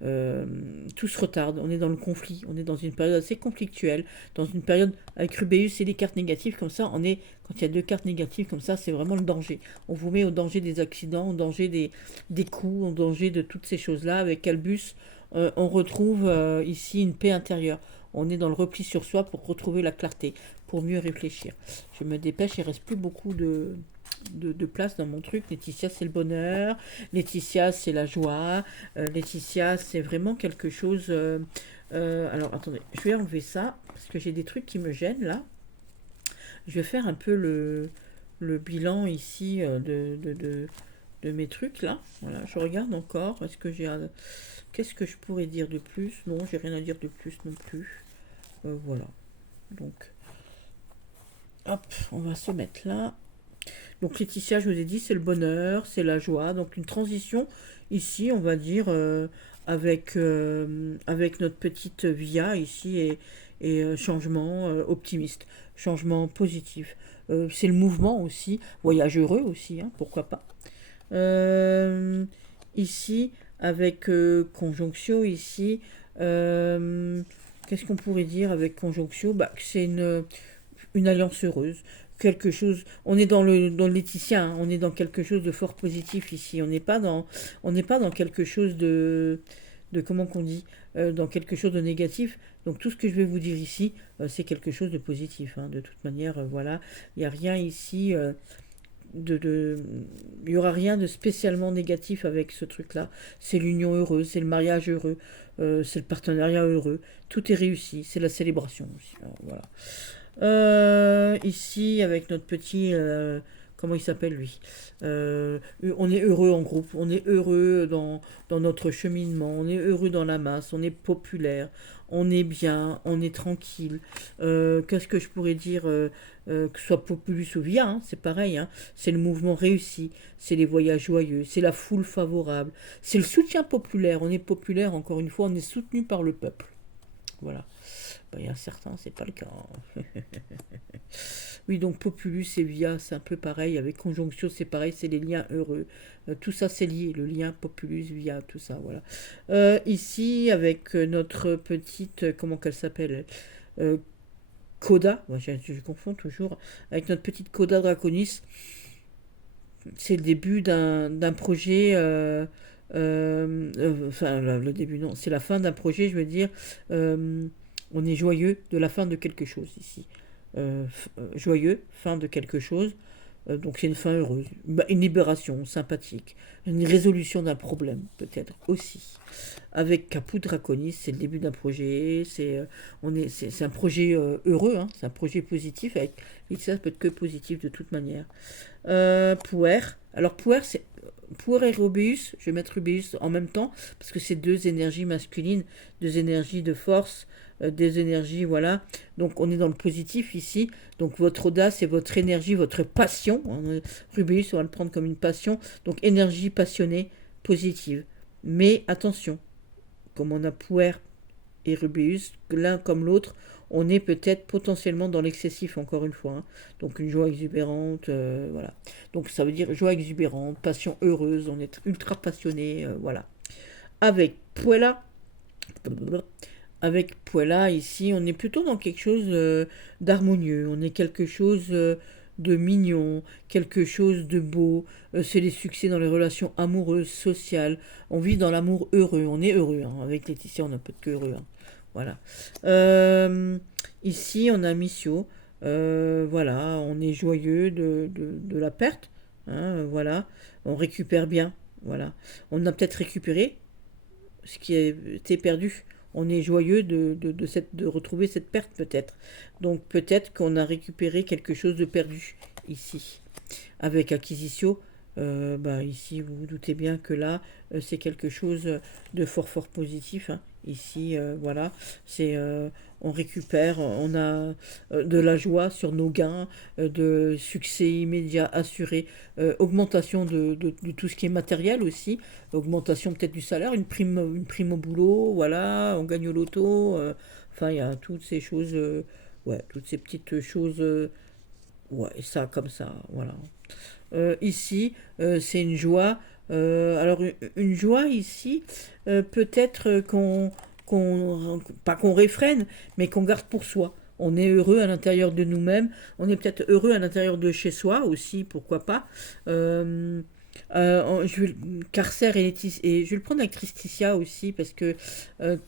tout se retarde, on est dans le conflit, on est dans une période assez conflictuelle, dans une période avec Rubéus et des cartes négatives comme ça, quand il y a deux cartes négatives comme ça, c'est vraiment le danger. On vous met au danger des accidents, au danger des coups, au danger de toutes ces choses-là. Avec Albus, on retrouve ici une paix intérieure. On est dans le repli sur soi pour retrouver la clarté, pour mieux réfléchir. Je me dépêche, il ne reste plus beaucoup de place dans mon truc. Laetitia, c'est le bonheur. Laetitia, c'est la joie. Laetitia, c'est vraiment quelque chose. Alors, attendez, je vais enlever ça parce que j'ai des trucs qui me gênent là. Je vais faire un peu le bilan ici de mes trucs là. Voilà, je regarde encore. Est-ce que qu'est-ce que je pourrais dire de plus? Non, j'ai rien à dire de plus non plus. Voilà. Donc, hop, on va se mettre là. Donc Laetitia, je vous ai dit, c'est le bonheur, c'est la joie. Donc une transition ici, on va dire, avec notre petite Via ici et changement optimiste, changement positif. C'est le mouvement aussi, voyage heureux aussi, hein, pourquoi pas. Ici, avec Conjonctio, ici, qu'est-ce qu'on pourrait dire avec Conjonctio? Que c'est une alliance heureuse, quelque chose. On est dans le Laetitia, hein, on est dans quelque chose de fort positif ici. On n'est pas dans quelque chose de comment qu'on dit, dans quelque chose de négatif. Donc tout ce que je vais vous dire ici, c'est quelque chose de positif. Hein. De toute manière, voilà, il n'y a rien ici. Il y aura rien de spécialement négatif avec ce truc-là. C'est l'union heureuse, c'est le mariage heureux, c'est le partenariat heureux. Tout est réussi, c'est la célébration aussi. Alors, voilà. Ici, avec notre petit... comment il s'appelle lui? On est heureux en groupe, on est heureux dans notre cheminement, on est heureux dans la masse, on est populaire, on est bien, on est tranquille. Qu'est-ce que je pourrais dire que ce soit Populus ou Via, hein, c'est pareil, hein, c'est le mouvement réussi, c'est les voyages joyeux, c'est la foule favorable, c'est le soutien populaire, on est populaire, encore une fois, on est soutenu par le peuple. Voilà. Il y a certains, c'est pas le cas. Hein. Oui, donc Populus et Via, c'est un peu pareil. Avec Conjonctio, c'est pareil, c'est les liens heureux. Tout ça, c'est lié. Le lien Populus, Via, tout ça, voilà. Ici, avec notre petite, comment qu'elle s'appelle Coda, moi, je confonds toujours. Avec notre petite Coda Draconis, c'est le début d'un projet. Enfin, le début, non, c'est la fin d'un projet, je veux dire. On est joyeux de la fin de quelque chose ici. Joyeux, fin de quelque chose. Donc c'est une fin heureuse. Une libération sympathique. Une résolution d'un problème, peut-être aussi. Avec Caput Draconis, c'est le début d'un projet. C'est un projet heureux, hein, c'est un projet positif. Et ça peut être que positif de toute manière. Pouer. Alors Pouer, c'est Pouer et Rubéus, je vais mettre Rubéus en même temps, parce que c'est deux énergies masculines, deux énergies de force, des énergies, voilà. Donc on est dans le positif ici. Donc votre audace et votre énergie, votre passion. Rubéus, on va le prendre comme une passion. Donc énergie passionnée, positive. Mais attention, comme on a Pouer et Rubéus, l'un comme l'autre, on est peut-être potentiellement dans l'excessif, encore une fois, hein. Donc une joie exubérante, voilà. Donc ça veut dire joie exubérante, passion heureuse, on est ultra passionné, voilà. Avec Puella, ici, on est plutôt dans quelque chose d'harmonieux, on est quelque chose de mignon, quelque chose de beau, c'est les succès dans les relations amoureuses, sociales, on vit dans l'amour heureux, on est heureux, hein. Avec Laetitia, on n'a pas de que heureux, hein. Voilà. Euh, Ici, on a Missio, voilà, on est joyeux de la perte, hein, voilà, on récupère bien, voilà. On a peut-être récupéré, ce qui a été perdu. On est joyeux de retrouver cette perte peut-être. Donc peut-être qu'on a récupéré quelque chose de perdu ici. Avec Acquisitio, bah, ici vous vous doutez bien que là c'est quelque chose de fort fort positif, hein. Ici voilà, c'est on récupère, on a de la joie sur nos gains, de succès immédiat assuré, augmentation de tout ce qui est matériel aussi, augmentation peut-être du salaire, une prime au boulot, voilà, on gagne au loto, enfin il y a toutes ces choses, ouais, toutes ces petites choses, ouais, ça comme ça, voilà. Ici, c'est une joie. Alors, une joie ici, peut-être pas qu'on réfrène, mais qu'on garde pour soi. On est heureux à l'intérieur de nous-mêmes. On est peut-être heureux à l'intérieur de chez soi aussi, pourquoi pas. Euh, Carcer et Laetitia, et je vais le prendre avec Tristitia aussi, parce que euh,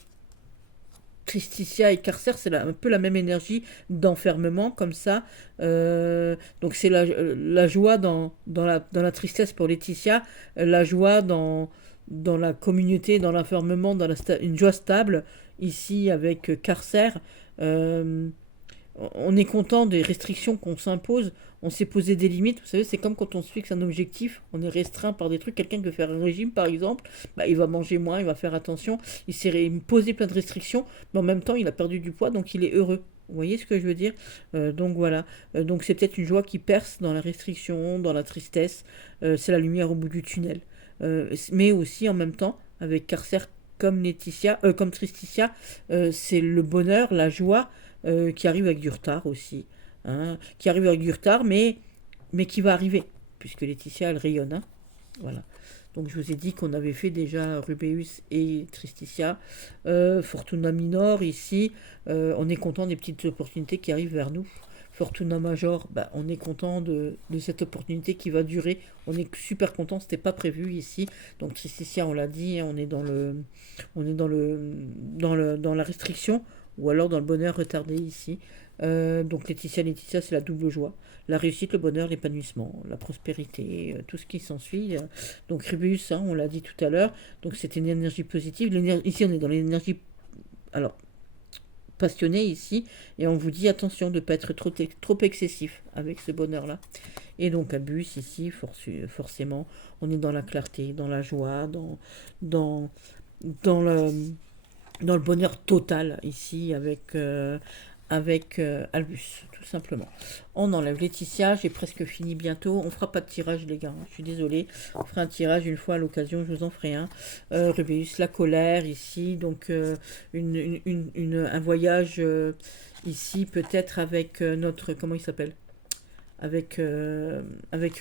Tristitia et Carcer, c'est un peu la même énergie d'enfermement, comme ça. Donc c'est la joie dans la tristesse pour Laetitia, la joie dans la communauté, dans l'enfermement, une joie stable, ici avec Carcer. Euh, on est content des restrictions qu'on s'impose, on s'est posé des limites. Vous savez, c'est comme quand on se fixe un objectif, on est restreint par des trucs. Quelqu'un qui veut faire un régime, par exemple, bah, il va manger moins, il va faire attention, il s'est posé plein de restrictions, mais en même temps, il a perdu du poids, donc il est heureux. Vous voyez ce que je veux dire? Donc voilà. Donc c'est peut-être une joie qui perce dans la restriction, dans la tristesse. C'est la lumière au bout du tunnel. Mais aussi en même temps, avec Carcer comme Laetitia, comme Tristitia, c'est le bonheur, la joie qui arrive avec du retard aussi, hein, qui arrive avec du retard, mais qui va arriver, puisque Laetitia, elle rayonne, hein, voilà. Donc je vous ai dit qu'on avait fait déjà Rubéus et Tristitia. Fortuna Minor, ici, on est content des petites opportunités qui arrivent vers nous. Fortuna Major, bah, on est content de cette opportunité qui va durer. On est super content, c'était pas prévu ici. Donc Tristitia, on l'a dit, on est dans la restriction ou alors dans le bonheur retardé ici. Donc Laetitia, c'est la double joie. La réussite, le bonheur, l'épanouissement, la prospérité, tout ce qui s'ensuit. Donc Rubus, hein, on l'a dit tout à l'heure, donc c'est une énergie positive. Ici, on est dans l'énergie, alors, passionnée ici, et on vous dit attention de ne pas être trop excessif avec ce bonheur-là. Et donc Abus, ici, forcément, on est dans la clarté, dans la joie, dans, dans le dans le bonheur total ici avec Albus, tout simplement. On enlève Laetitia, j'ai presque fini bientôt. On fera pas de tirage, les gars, hein, je suis désolée. On fera un tirage une fois à l'occasion, je vous en ferai un. Rubéus, la colère ici, donc un voyage ici, peut-être avec notre. Comment il s'appelle? Avec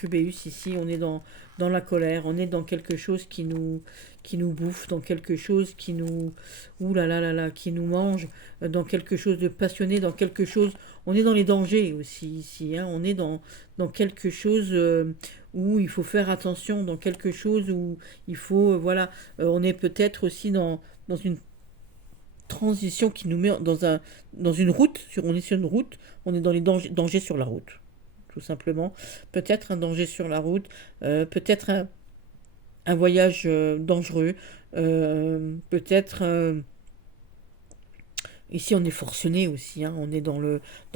Rubéus ici, on est dans la colère, on est dans quelque chose qui nous bouffe, dans quelque chose qui nous, ouh là là là là, qui nous mange, dans quelque chose de passionné, dans quelque chose, on est dans les dangers aussi ici, hein, on est dans quelque chose où il faut faire attention, dans quelque chose où il faut, voilà, on est peut-être aussi dans une transition qui nous met dans une route, on est sur une route, on est dans les dangers sur la route tout simplement. Peut-être un danger sur la route, peut-être un voyage dangereux, peut-être ici on est forcené aussi, hein, on est dans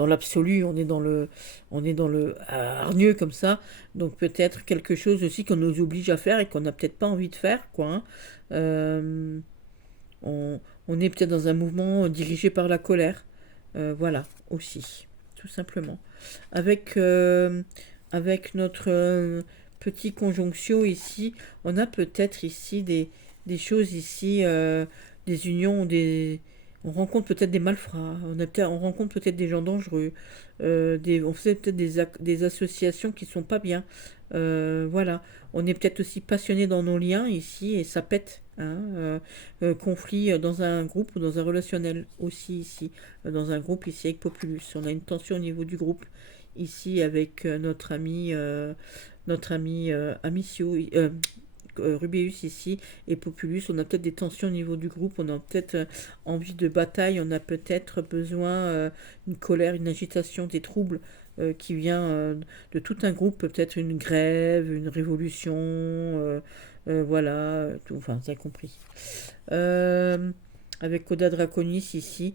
l'absolu, on est dans le hargneux comme ça, donc peut-être quelque chose aussi qu'on nous oblige à faire et qu'on n'a peut-être pas envie de faire, quoi, hein. Euh, on est peut-être dans un mouvement dirigé par la colère, voilà aussi, tout simplement. Avec, avec notre petit conjonction ici, on a peut-être ici des choses ici, des unions, on rencontre peut-être des malfrats, on rencontre peut-être des gens dangereux, on fait peut-être des associations qui sont pas bien. Voilà, on est peut-être aussi passionné dans nos liens ici et ça pète. Hein, conflit dans un groupe ou dans un relationnel aussi ici, dans un groupe ici avec Populus. On a une tension au niveau du groupe ici avec notre ami Amicio, Rubéus ici et Populus, on a peut-être des tensions au niveau du groupe, on a peut-être envie de bataille, on a peut-être besoin d'une colère, une agitation, des troubles qui vient de tout un groupe, peut-être une grève, une révolution, voilà, tout, enfin, ça compris. Euh, avec Coda Draconis ici,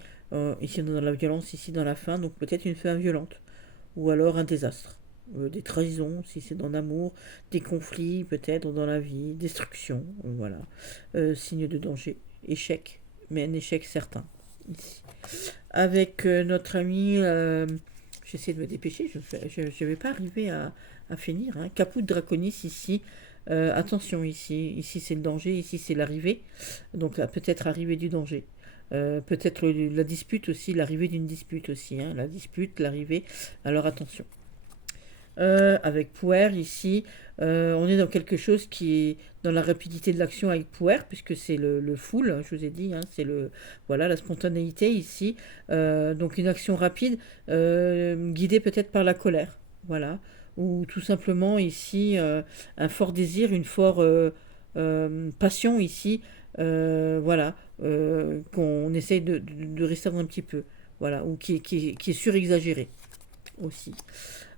ici dans la violence, ici dans la fin, donc peut-être une fin violente ou alors un désastre. Des trahisons, si c'est dans l'amour, des conflits peut-être dans la vie, destruction, voilà. Signe de danger, échec, mais un échec certain. Ici. Avec notre ami, j'essaie de me dépêcher, je ne vais pas arriver à finir. Hein. Caput Draconis ici, attention ici c'est le danger, ici c'est l'arrivée, donc peut-être arrivée du danger. Peut-être la dispute aussi, l'arrivée d'une dispute aussi, hein, la dispute, l'arrivée, alors attention. Avec Puer ici, on est dans quelque chose qui est dans la rapidité de l'action avec Puer, puisque c'est le full, hein, je vous ai dit, hein, c'est voilà, la spontanéité ici. Donc une action rapide, guidée peut-être par la colère, voilà. Ou tout simplement ici, un fort désir, une forte passion ici, voilà, qu'on essaye de restreindre un petit peu, voilà, ou qui est surexagéré aussi.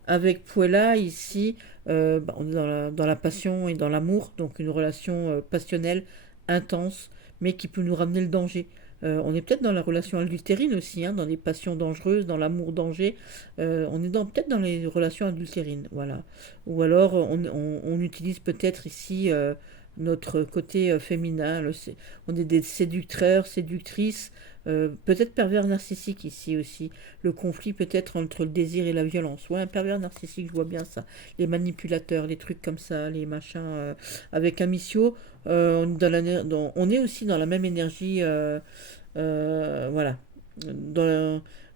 Avec Puella, ici, on est dans la passion et dans l'amour, donc une relation passionnelle, intense, mais qui peut nous ramener le danger. On est peut-être dans la relation adultérine aussi, hein, dans les passions dangereuses, dans l'amour danger. On est peut-être dans les relations adultérines, voilà. Ou alors on utilise peut-être ici notre côté féminin. On est des séducteurs, séductrices, peut-être pervers narcissique ici aussi. Le conflit peut-être entre le désir et la violence. Ouais, un pervers narcissique, je vois bien ça. Les manipulateurs, les trucs comme ça, les machins. Avec Amicio, on est aussi dans la même énergie. Voilà.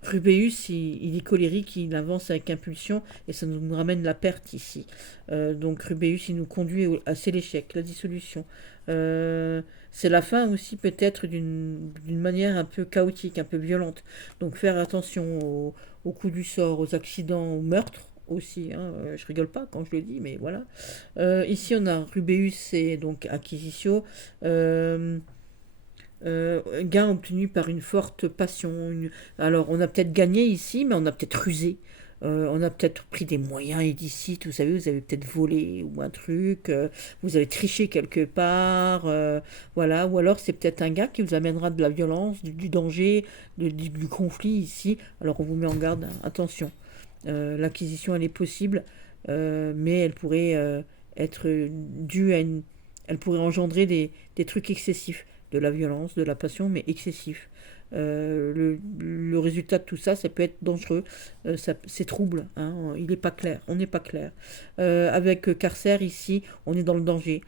Rubéus, il est colérique, il avance avec impulsion et ça nous ramène la perte ici. Donc Rubéus, il nous conduit c'est l'échec, la dissolution. C'est la fin aussi peut-être d'une manière un peu chaotique, un peu violente. Donc faire attention aux coups du sort, aux accidents, aux meurtres aussi. Hein. Je rigole pas quand je le dis, mais voilà. Ici on a Rubéus et donc Acquisitio. Gain obtenu par une forte passion. Alors, on a peut-être gagné ici, mais on a peut-être rusé. On a peut-être pris des moyens illicites, vous savez, vous avez peut-être volé ou un truc, vous avez triché quelque part, voilà. Ou alors c'est peut-être un gars qui vous amènera de la violence, du danger, du conflit ici. Alors on vous met en garde, hein, attention. L'acquisition, elle est possible, mais elle pourrait être due à une... Elle pourrait engendrer des trucs excessifs de la violence, de la passion, mais excessif. Le résultat de tout ça, ça peut être dangereux, c'est trouble, hein, il n'est pas clair, on n'est pas clair. Avec Carcer ici, on est dans le danger.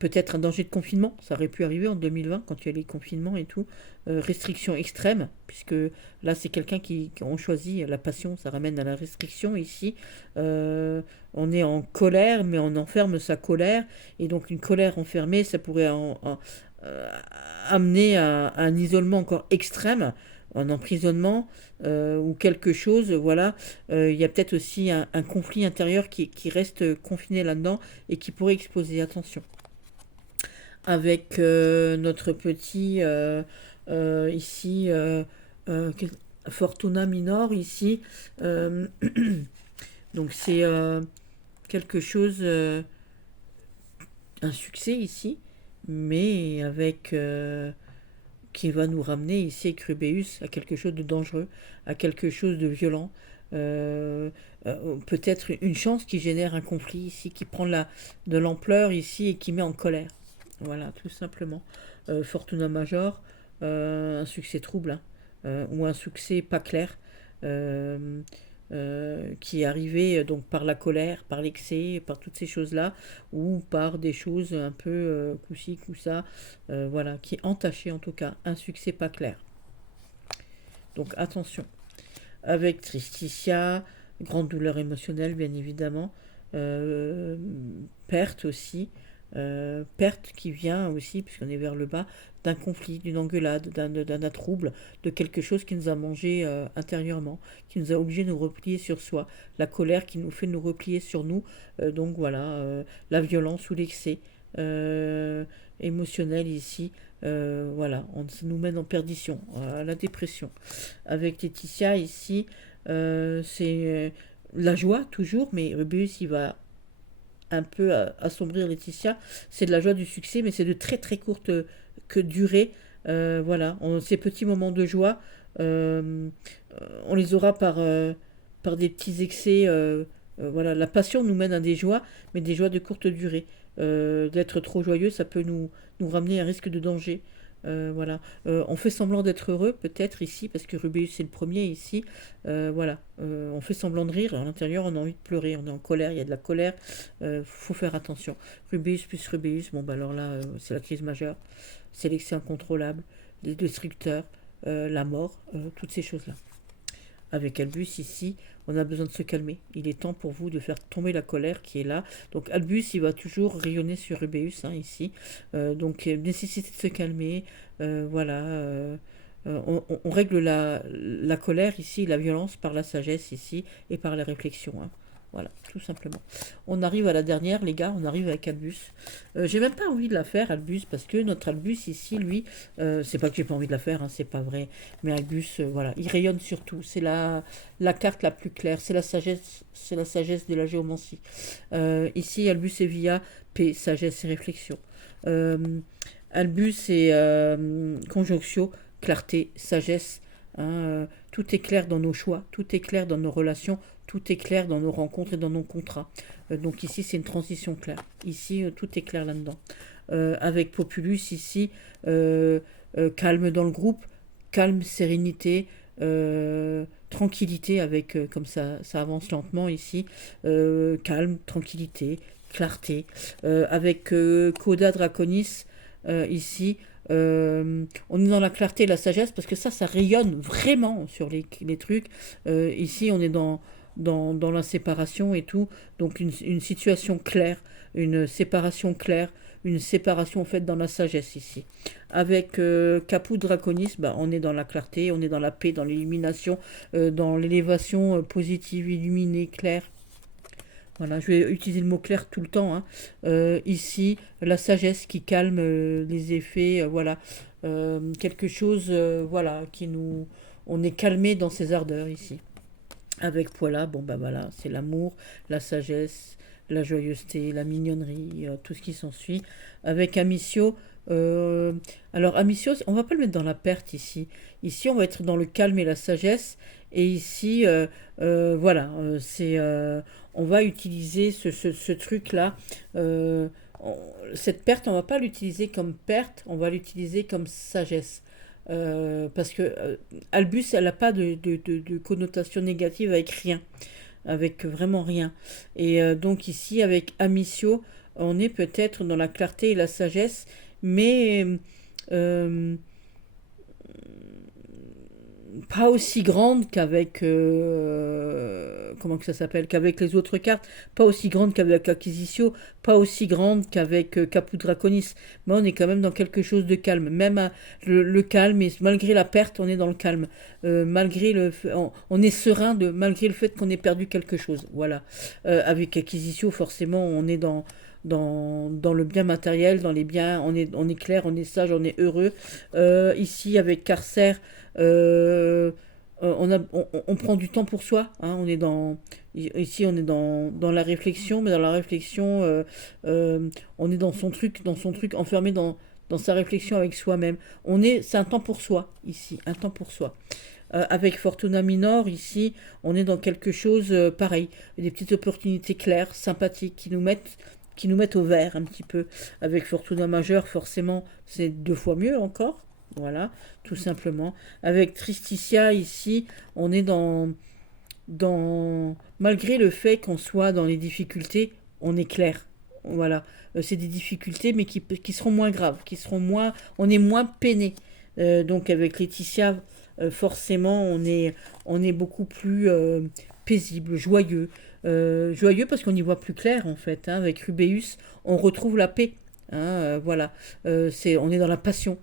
Peut-être un danger de confinement, ça aurait pu arriver en 2020 quand il y a les confinements et tout. Restriction extrême, puisque là c'est quelqu'un qui ont choisi la passion, ça ramène à la restriction ici. On est en colère, mais on enferme sa colère, et donc une colère enfermée, ça pourrait euh, amener à un isolement encore extrême, un emprisonnement ou quelque chose, voilà. Il y a peut-être aussi un conflit intérieur qui reste confiné là-dedans et qui pourrait exploser, attention avec notre petit ici Fortuna Minor ici. Euh, donc c'est quelque chose, un succès ici, mais avec qui va nous ramener ici avec Rubéus à quelque chose de dangereux, à quelque chose de violent. Peut-être une chance qui génère un conflit ici, qui prend de l'ampleur ici et qui met en colère. Voilà, tout simplement. Fortuna Major, un succès trouble, hein, ou un succès pas clair. Euh, qui est arrivé donc par la colère, par l'excès, par toutes ces choses-là, ou par des choses un peu coup-ci, coup-ça, voilà, qui est entaché en tout cas, un succès pas clair. Donc attention. Avec Tristitia, grande douleur émotionnelle bien évidemment, euh, perte aussi, perte qui vient aussi, puisqu'on est vers le bas, d'un conflit, d'une engueulade, d'un trouble, de quelque chose qui nous a mangé intérieurement, qui nous a obligés de nous replier sur soi, la colère qui nous fait nous replier sur nous, donc voilà, la violence ou l'excès émotionnel ici, voilà, ça nous mène en perdition, à la dépression. Avec Laetitia ici, c'est la joie toujours, mais Rubius il va un peu assombrir Laetitia. C'est de la joie du succès, mais c'est de très très courte que durée. Voilà, ces petits moments de joie, euh, on les aura par des petits excès. Voilà, la passion nous mène à des joies, mais des joies de courte durée. D'être trop joyeux, ça peut nous ramener à un risque de danger. Voilà. On fait semblant d'être heureux, peut-être ici, parce que Rubeus c'est le premier ici. Voilà. On fait semblant de rire, à l'intérieur on a envie de pleurer, on est en colère, il y a de la colère. Faut faire attention. Rubeus plus Rubeus, bon bah alors là, c'est la crise majeure. C'est l'excès incontrôlable, les destructeurs, la mort, toutes ces choses-là. Avec Albus ici, on a besoin de se calmer. Il est temps pour vous de faire tomber la colère qui est là. Donc Albus, il va toujours rayonner sur Rubeus ici. Donc nécessité de se calmer. Voilà. On règle la colère ici, la violence par la sagesse ici et par la réflexion. Voilà, tout simplement. On arrive à la dernière, les gars, on arrive avec Albus. J'ai même pas envie de la faire, Albus, parce que notre Albus ici, lui, c'est pas que j'ai pas envie de la faire, c'est pas vrai. Mais Albus, voilà, il rayonne surtout. C'est la carte la plus claire, c'est la sagesse de la géomancie. Ici, Albus et Via, paix, sagesse et réflexion. Albus et Conjonctio, clarté, sagesse. Tout est clair dans nos choix, tout est clair dans nos relations, tout est clair dans nos rencontres et dans nos contrats. Donc ici, c'est une transition claire. Ici, tout est clair là-dedans. Avec Populus, ici, calme dans le groupe, calme, sérénité, tranquillité, avec, comme ça avance lentement ici, calme, tranquillité, clarté. Avec Coda Draconis, ici, on est dans la clarté et la sagesse parce que ça rayonne vraiment sur les trucs. Ici, on est dans la séparation et tout. Donc, une situation claire, une séparation claire, une séparation faite dans la sagesse ici. Avec Caput Draconis, bah, on est dans la clarté, on est dans la paix, dans l'illumination, dans l'élévation positive, illuminée, claire. Voilà, je vais utiliser le mot clair tout le temps. Ici, la sagesse qui calme les effets, voilà. Quelque chose, voilà, qui nous... On est calmé dans ses ardeurs ici. Avec Poila, bon bah voilà, c'est l'amour, la sagesse, la joyeuseté, la mignonnerie, tout ce qui s'ensuit. Avec Amicio, alors Amicio, on va pas le mettre dans la perte ici. Ici, on va être dans le calme et la sagesse. Et ici, voilà, on va utiliser ce truc-là. Cette perte, on va pas l'utiliser comme perte, on va l'utiliser comme sagesse. Parce que Albus, elle n'a pas de connotation négative avec rien, avec vraiment rien. Et donc ici, avec Amicio, on est peut-être dans la clarté et la sagesse, mais euh, pas aussi grande qu'avec comment que ça s'appelle, qu'avec les autres cartes, pas aussi grande qu'avec Acquisitio, pas aussi grande qu'avec Caput Draconis, mais on est quand même dans quelque chose de calme, même le calme, et malgré la perte on est dans le calme, malgré on est serein malgré le fait qu'on ait perdu quelque chose, voilà. Avec Acquisitio forcément on est dans le bien matériel, dans les biens, on est clair, on est sage, on est heureux. Ici, avec Carcer, on prend du temps pour soi. Ici, on est dans la réflexion, mais dans la réflexion, on est dans son truc, enfermé dans sa réflexion avec soi-même. C'est un temps pour soi, ici, un temps pour soi. Avec Fortuna Minor, ici, on est dans quelque chose pareil. Des petites opportunités claires, sympathiques, qui nous mettent au vert un petit peu. Avec Fortuna Majeure, forcément, c'est 2 fois mieux encore. Voilà, tout simplement. Avec Tristitia, ici, on est malgré le fait qu'on soit dans les difficultés, on est clair. Voilà. C'est des difficultés, mais qui seront moins graves, on est moins peiné. Donc avec Laetitia, forcément, on est beaucoup plus paisible, joyeux. Joyeux parce qu'on y voit plus clair, en fait, hein. Avec Rubéus, on retrouve la paix. Hein, voilà. On est dans la passion.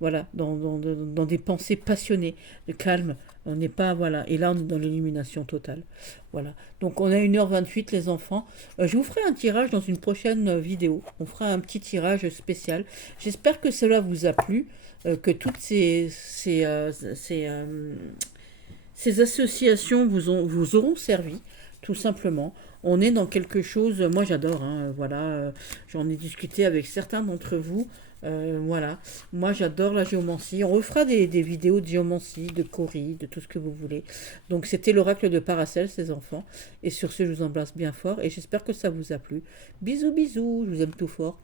Voilà, dans des pensées passionnées, de calme. On n'est pas, voilà. Et là, on est dans l'illumination totale. Voilà. Donc, on a 1h28, les enfants. Je vous ferai un tirage dans une prochaine vidéo. On fera un petit tirage spécial. J'espère que cela vous a plu, que toutes ces associations vous auront servi, tout simplement. On est dans quelque chose, moi j'adore, hein, voilà, j'en ai discuté avec certains d'entre vous, voilà, moi j'adore la géomancie. On refera des vidéos de géomancie, de Cori, de tout ce que vous voulez. Donc c'était l'oracle de Paracels, les enfants. Et sur ce, je vous embrasse bien fort et j'espère que ça vous a plu. Bisous, bisous, je vous aime tout fort.